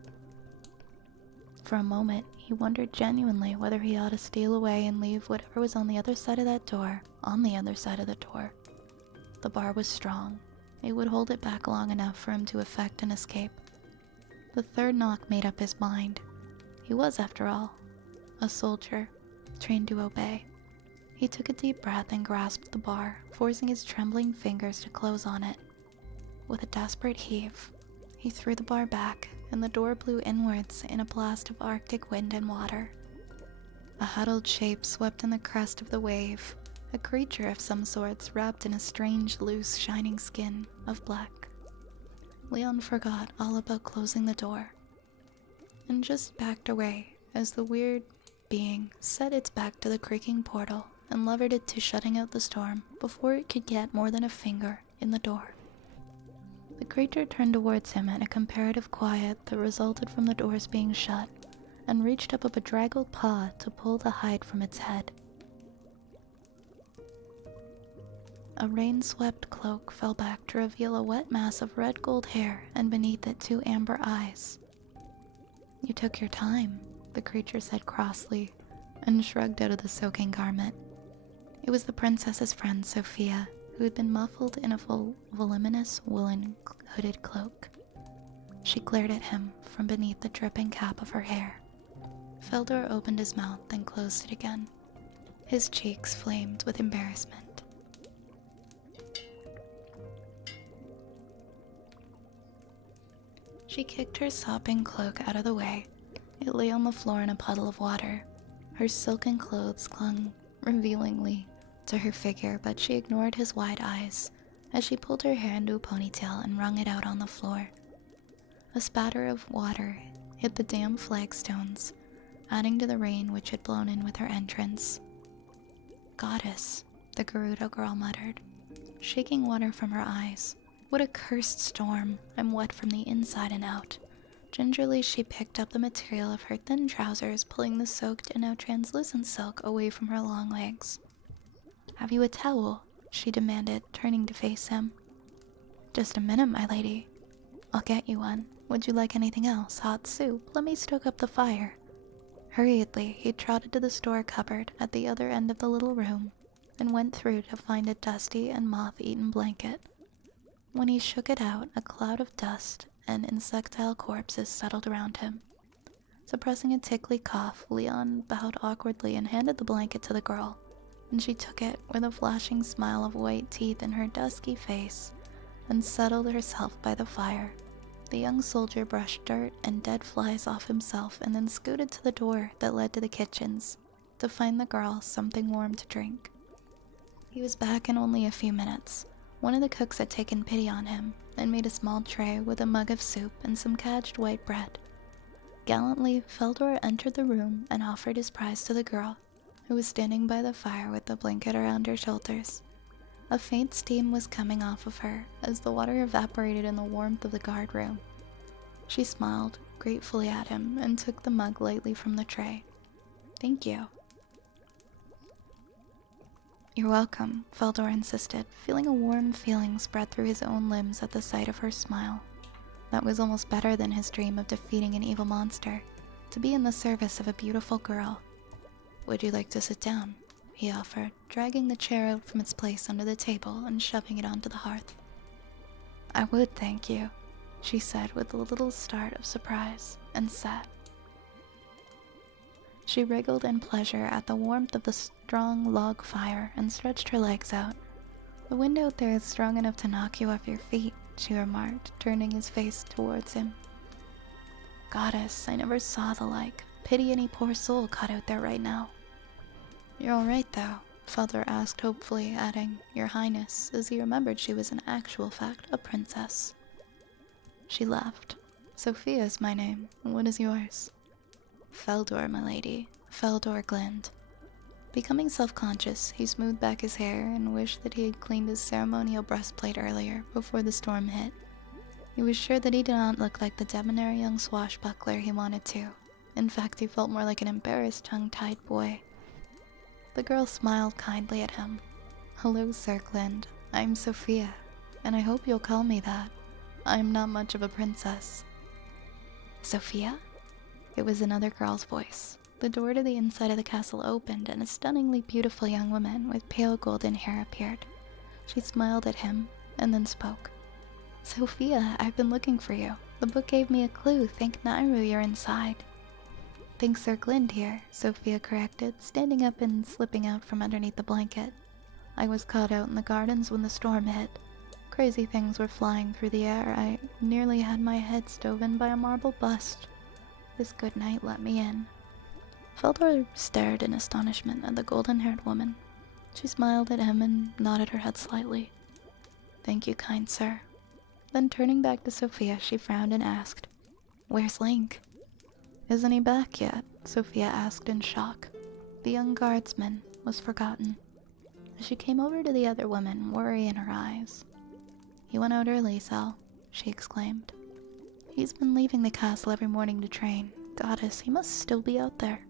For a moment, he wondered genuinely whether he ought to steal away and leave whatever was on the other side of that door, on the other side of the door. The bar was strong. It would hold it back long enough for him to effect an escape. The third knock made up his mind. He was, after all, a soldier, trained to obey. He took a deep breath and grasped the bar, forcing his trembling fingers to close on it. With a desperate heave, he threw the bar back, and the door blew inwards in a blast of arctic wind and water. A huddled shape swept in the crest of the wave, a creature of some sorts wrapped in a strange, loose, shining skin of black. Leon forgot all about closing the door, and just backed away as the weird being set its back to the creaking portal and levered it to shutting out the storm before it could get more than a finger in the door. The creature turned towards him in a comparative quiet that resulted from the doors being shut, and reached up a bedraggled paw to pull the hide from its head. A rain-swept cloak fell back to reveal a wet mass of red gold hair, and beneath it 2 amber eyes, You took your time, the creature said crossly, and shrugged out of the soaking garment. It was the princess's friend, Sophia, who had been muffled in a voluminous woolen hooded cloak. She glared at him from beneath the dripping cap of her hair. Feldor opened his mouth, then closed it again. His cheeks flamed with embarrassment. She kicked her sopping cloak out of the way. It lay on the floor in a puddle of water. Her silken clothes clung revealingly to her figure, but she ignored his wide eyes as she pulled her hair into a ponytail and wrung it out on the floor. A spatter of water hit the damp flagstones, adding to the rain which had blown in with her entrance. "Goddess," the Gerudo girl muttered, shaking water from her eyes. "What a cursed storm! I'm wet from the inside and out." Gingerly, she picked up the material of her thin trousers, pulling the soaked and now translucent silk away from her long legs. "Have you a towel?" she demanded, turning to face him. "Just a minute, my lady. I'll get you one. Would you like anything else? Hot soup? Let me stoke up the fire." Hurriedly, he trotted to the store cupboard at the other end of the little room and went through to find a dusty and moth-eaten blanket. When he shook it out, a cloud of dust and insectile corpses settled around him. Suppressing a tickly cough, Leon bowed awkwardly and handed the blanket to the girl, and she took it with a flashing smile of white teeth in her dusky face and settled herself by the fire. The young soldier brushed dirt and dead flies off himself and then scooted to the door that led to the kitchens to find the girl something warm to drink. He was back in only a few minutes. One of the cooks had taken pity on him and made a small tray with a mug of soup and some cadged white bread. Gallantly, Feldor entered the room and offered his prize to the girl, who was standing by the fire with the blanket around her shoulders. A faint steam was coming off of her as the water evaporated in the warmth of the guard room. She smiled gratefully at him and took the mug lightly from the tray. "Thank you." "You're welcome," Feldor insisted, feeling a warm feeling spread through his own limbs at the sight of her smile. That was almost better than his dream of defeating an evil monster, to be in the service of a beautiful girl. "Would you like to sit down?" he offered, dragging the chair out from its place under the table and shoving it onto the hearth. "I would, thank you," she said with a little start of surprise, and sat. She wriggled in pleasure at the warmth of the strong log fire and stretched her legs out. "The wind out there is strong enough to knock you off your feet," she remarked, turning his face towards him. "Goddess, I never saw the like. Pity any poor soul caught out there right now." "You're all right, though?" Feldor asked hopefully, adding, "Your Highness," as he remembered she was in actual fact a princess. She laughed. "Sophia is my name. What is yours?" "Feldor, my lady." Feldor grinned. Becoming self-conscious, he smoothed back his hair and wished that he had cleaned his ceremonial breastplate earlier, before the storm hit. He was sure that he did not look like the debonair young swashbuckler he wanted to. In fact, he felt more like an embarrassed, tongue-tied boy. The girl smiled kindly at him. "Hello, Sir Glend. I'm Sophia, and I hope you'll call me that. I'm not much of a princess." "Sophia?" It was another girl's voice. The door to the inside of the castle opened, and a stunningly beautiful young woman with pale golden hair appeared. She smiled at him, and then spoke. "Sophia, I've been looking for you. The book gave me a clue. Thank Nairu you're inside." "Thanks Sir Glend here," Sophia corrected, standing up and slipping out from underneath the blanket. "I was caught out in the gardens when the storm hit. Crazy things were flying through the air. I nearly had my head stove in by a marble bust. This good knight let me in." Feldor stared in astonishment at the golden-haired woman. She smiled at him and nodded her head slightly. "Thank you, kind sir." Then turning back to Sophia, she frowned and asked, "Where's Link?" "Isn't he back yet?" Sophia asked in shock. The young guardsman was forgotten. She came over to the other woman, worry in her eyes. "He went out early, Sal," she exclaimed. "He's been leaving the castle every morning to train. Goddess, he must still be out there."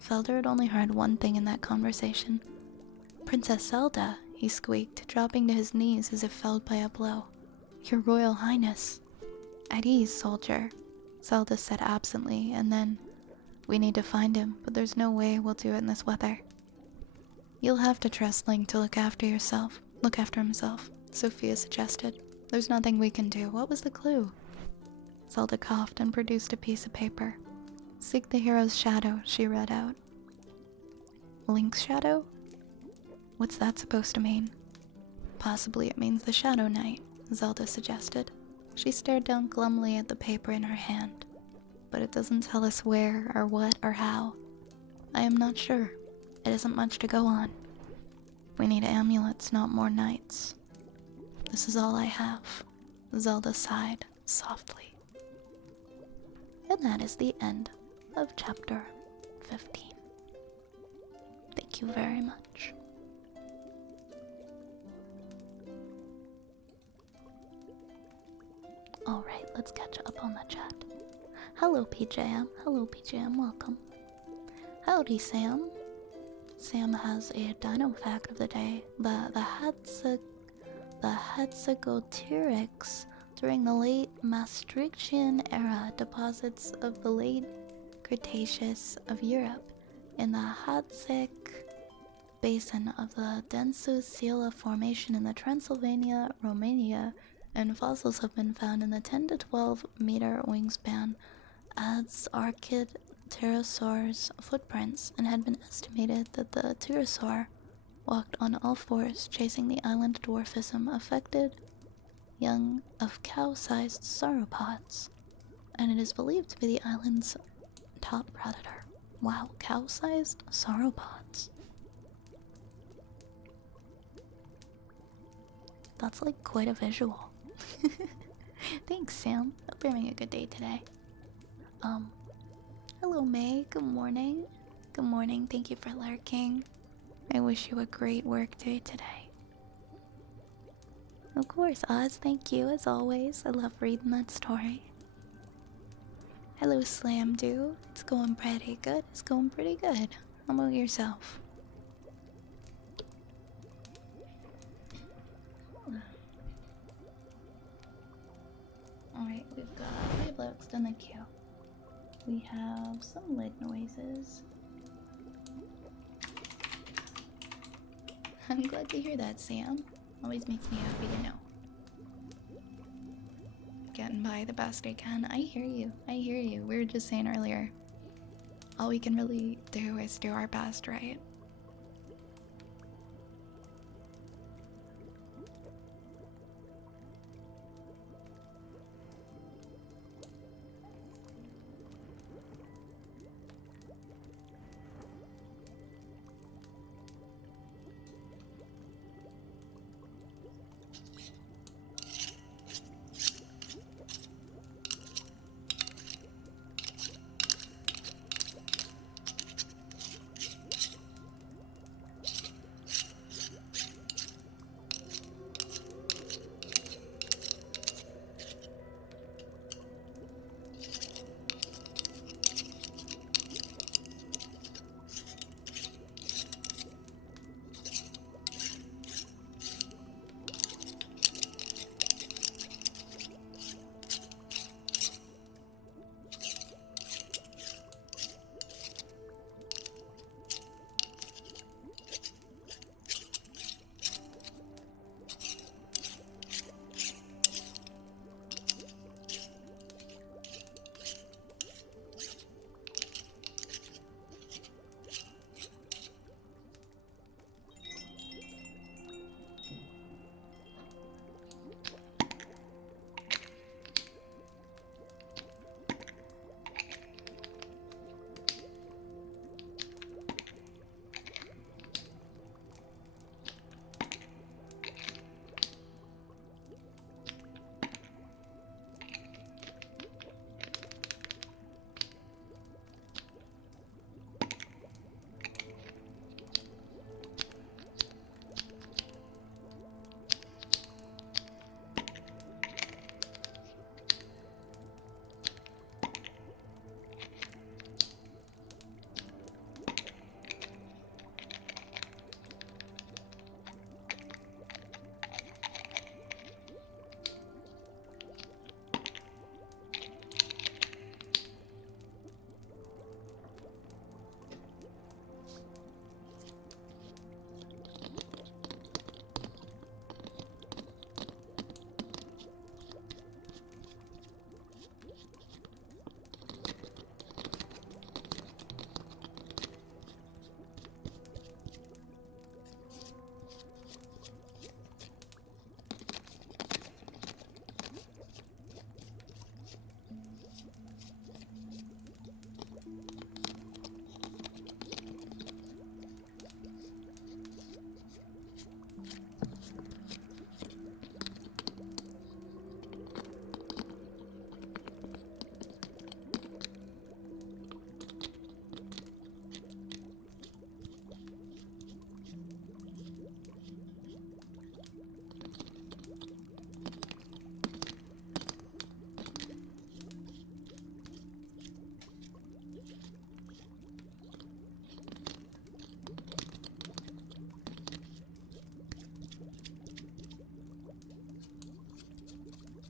Feldor had only heard one thing in that conversation. "Princess Zelda," he squeaked, dropping to his knees as if felled by a blow. "Your Royal Highness." "At ease, soldier." Zelda said absently, and then, "We need to find him, but there's no way we'll do it in this weather." "You'll have to trust Link to look after himself, Sophia suggested. "There's nothing we can do. What was the clue?" Zelda coughed and produced a piece of paper. "Seek the hero's shadow," she read out. Link's shadow? What's that supposed to mean? "Possibly it means the Shadow Knight," Zelda suggested. She stared down glumly at the paper in her hand. "But it doesn't tell us where, or what, or how. I am not sure. It isn't much to go on. We need amulets, not more knights. This is all I have." Zelda sighed softly. And that is the end of chapter 15. Thank you very much. Alright, let's catch up on the chat. Hello PJM, welcome. Howdy Sam. Sam has a dino fact of the day. The Hexagotyrex during the late Maastrichtian era deposits of the late Cretaceous of Europe in the Hatzek basin of the Densu-Sila Formation in the Transylvania, Romania, and fossils have been found in the 10 to 12 meter wingspan as archid pterosaurs' footprints, and had been estimated that the pterosaur walked on all fours, chasing the island dwarfism affected young of cow-sized sauropods, and it is believed to be the island's top predator. Wow, cow-sized sauropods. That's like quite a visual. Thanks, Sam. Hope you're having a good day today. Hello, May. Good morning. Good morning. Thank you for lurking. I wish you a great work day today. Of course, Oz. Thank you, as always. I love reading that story. Hello, Slamdoo. It's going pretty good. It's going pretty good. How about yourself? Alright, we have next in the queue. We have some lid noises. I'm glad to hear that, Sam. Always makes me happy to know. Getting by the best I can. I hear you. I hear you. We were just saying earlier, all we can really do is do our best, right?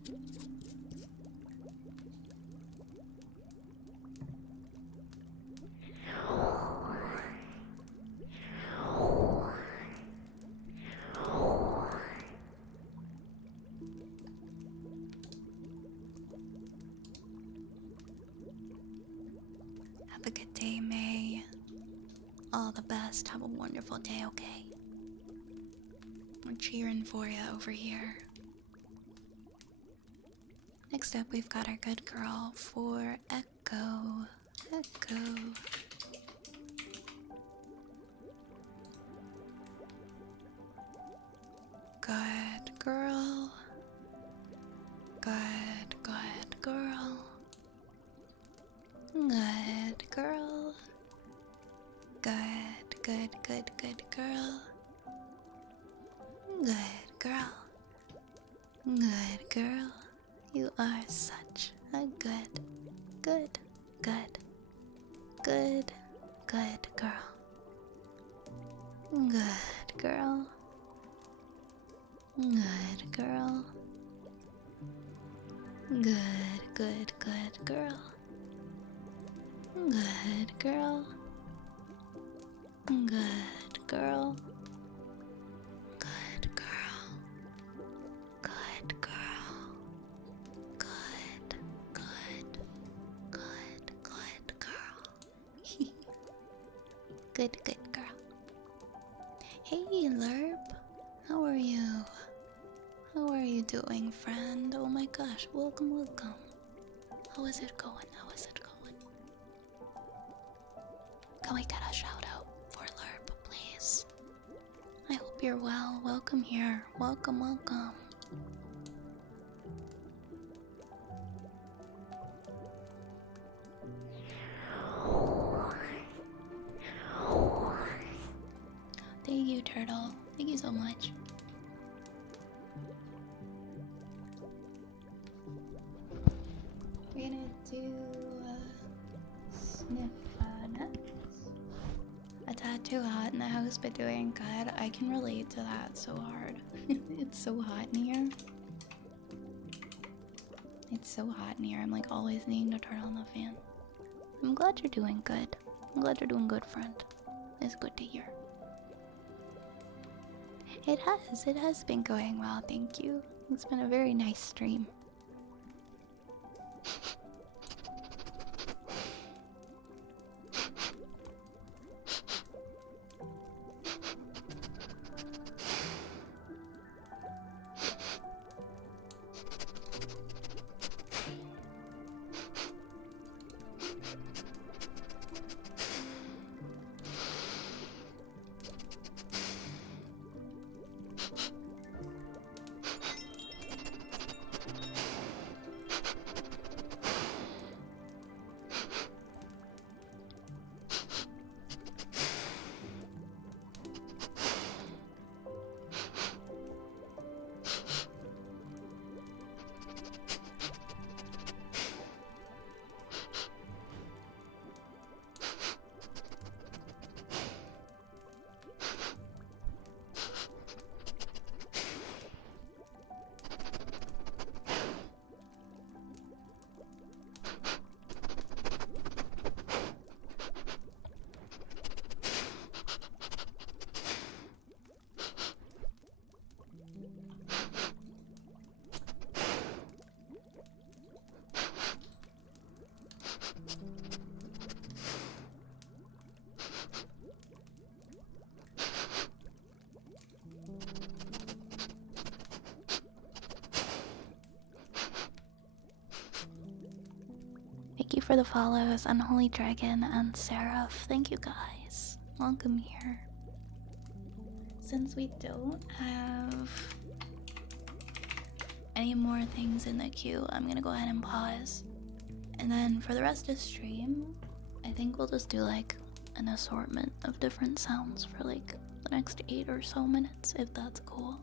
Have a good day, May. All the best. Have a wonderful day, okay? We're cheering for you over here. Next up, we've got our good girl for Echo. Echo. Good girl. Good, good girl. Good girl. Good, good, good, good girl. Good girl. Good girl. You are such a good, good, good, good, good girl. Good girl. Good girl. Good, good, good girl. Good girl. Good girl. Good girl. Good girl. Good, good, good, good girl. Good, good girl. Hey, Lerp. How are you? How are you doing, friend? Oh my gosh, welcome, welcome. How is it going? How is it going? Can we get a shout out for Lerp, please? I hope you're well. Welcome here. Welcome, welcome. Thank you, Turtle. Thank you so much. We're gonna do sniff next. A tad too hot in the house, but doing good. I can relate to that so hard. It's so hot in here. It's so hot in here. I'm like always needing to turn on the fan. I'm glad you're doing good. I'm glad you're doing good, friend. It's good to hear. It has been going well, thank you. It's been a very nice stream. Thank you for the follows, Unholy Dragon and Seraph. Thank you guys. Welcome here. Since we don't have any more things in the queue, I'm gonna go ahead and pause. And then for the rest of the stream, I think we'll just do like an assortment of different sounds for like the next 8 or so minutes, if that's cool.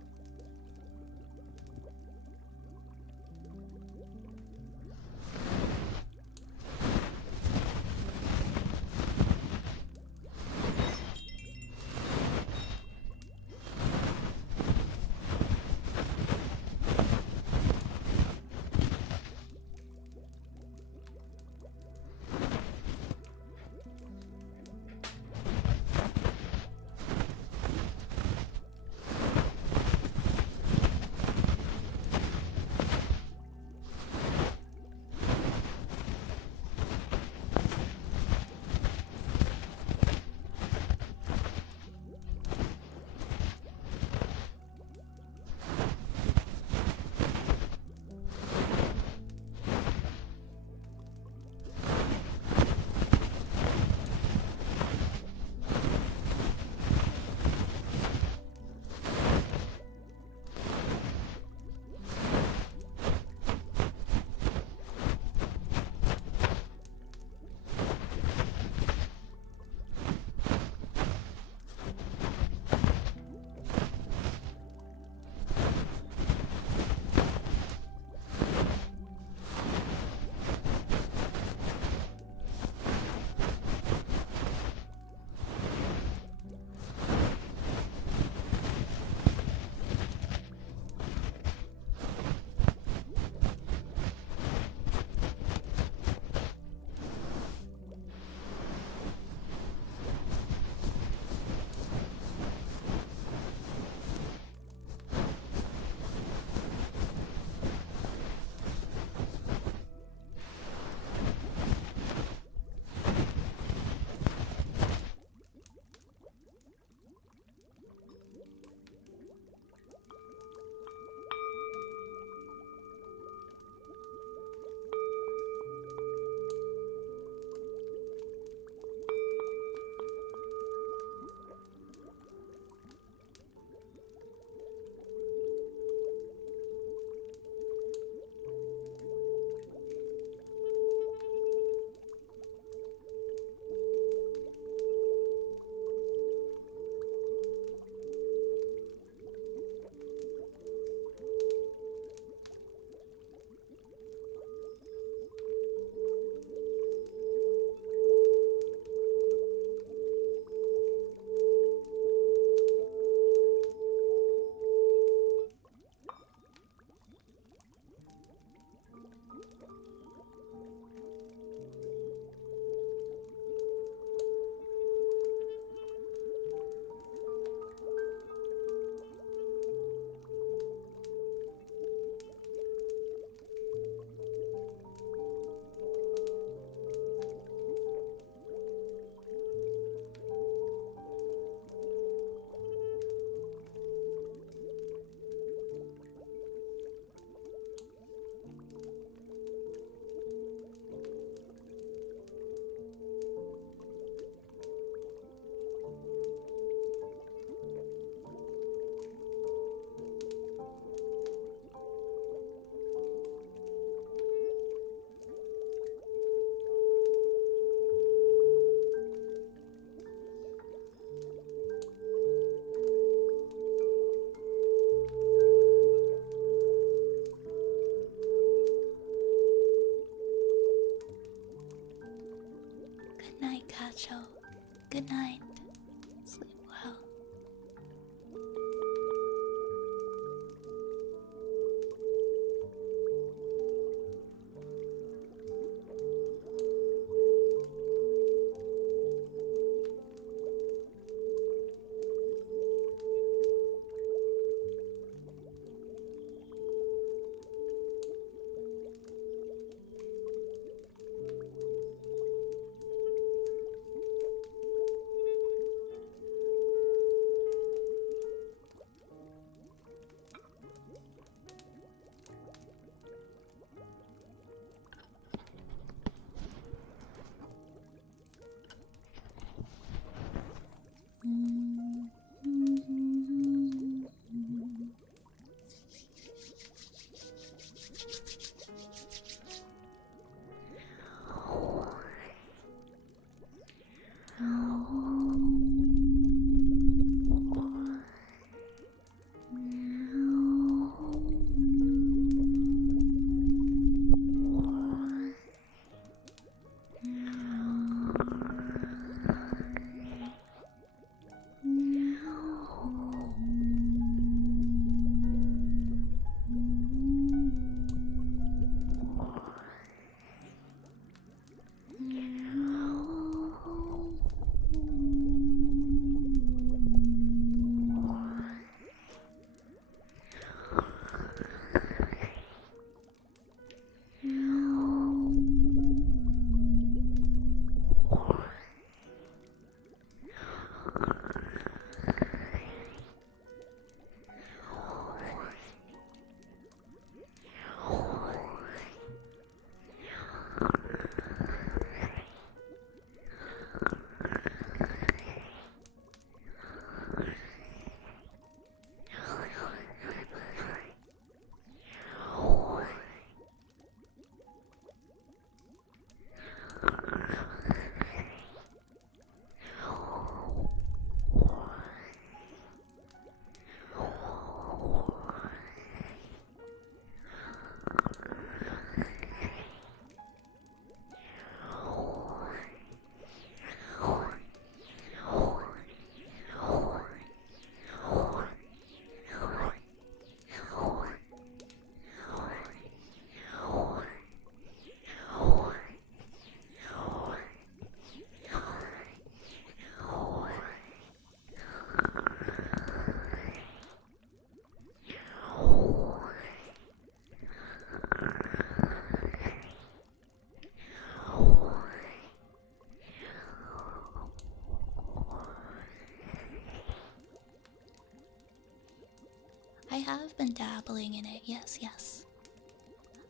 I have been dabbling in it, yes, yes.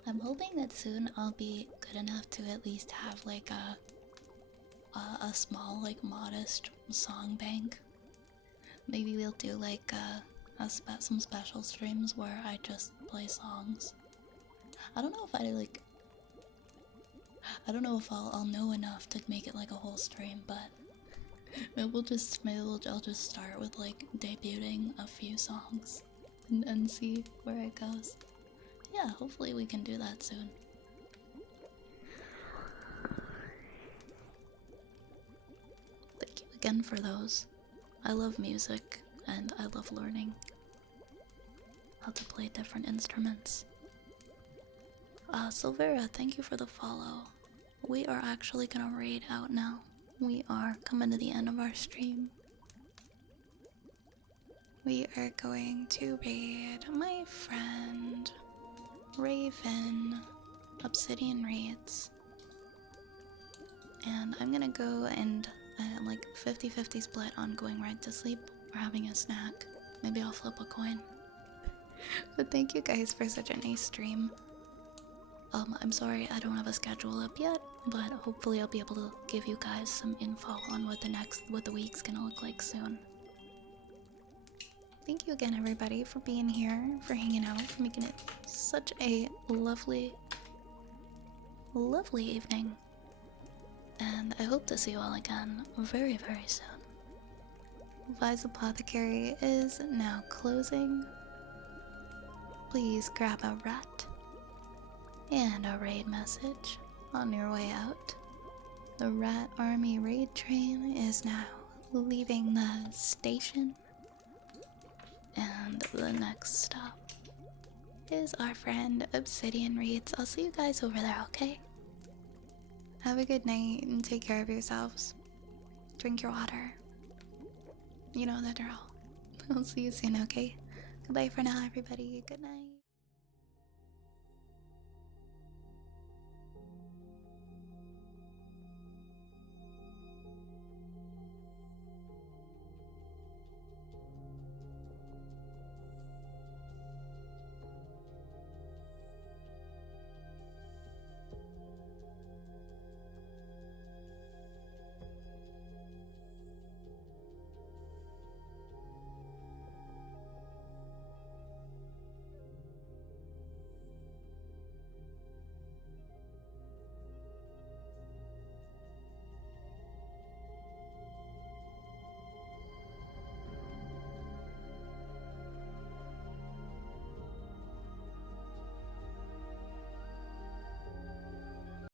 I'm hoping that soon I'll be good enough to at least have like a small, like modest song bank. Maybe we'll do like some special streams where I just play songs. I don't know if I don't know if I'll know enough to make it like a whole stream, but I'll just start with like debuting a few songs and see where it goes. Yeah, hopefully we can do that soon. Thank you again for those. I love music and I love learning how to play different instruments. Silvera, thank you for the follow. We are actually gonna raid out now. We are coming to the end of our stream. We are going to raid my friend Raven, Obsidian Raids. And I'm gonna go and like 50-50 split on going right to sleep or having a snack. Maybe I'll flip a coin. But thank you guys for such a nice stream. I'm sorry I don't have a schedule up yet, but hopefully I'll be able to give you guys some info on what the week's gonna look like soon. Thank you again everybody for being here, for hanging out, for making it such a lovely, lovely evening. And I hope to see you all again very, very soon. Vi's Apothecary is now closing. Please grab a rat and a raid message on your way out. The Rat Army raid train is now leaving the station. And the next stop is our friend Obsidian Reads. I'll see you guys over there, okay? Have a good night and take care of yourselves. Drink your water. You know the drill. I'll see you soon, okay? Goodbye for now, everybody. Good night.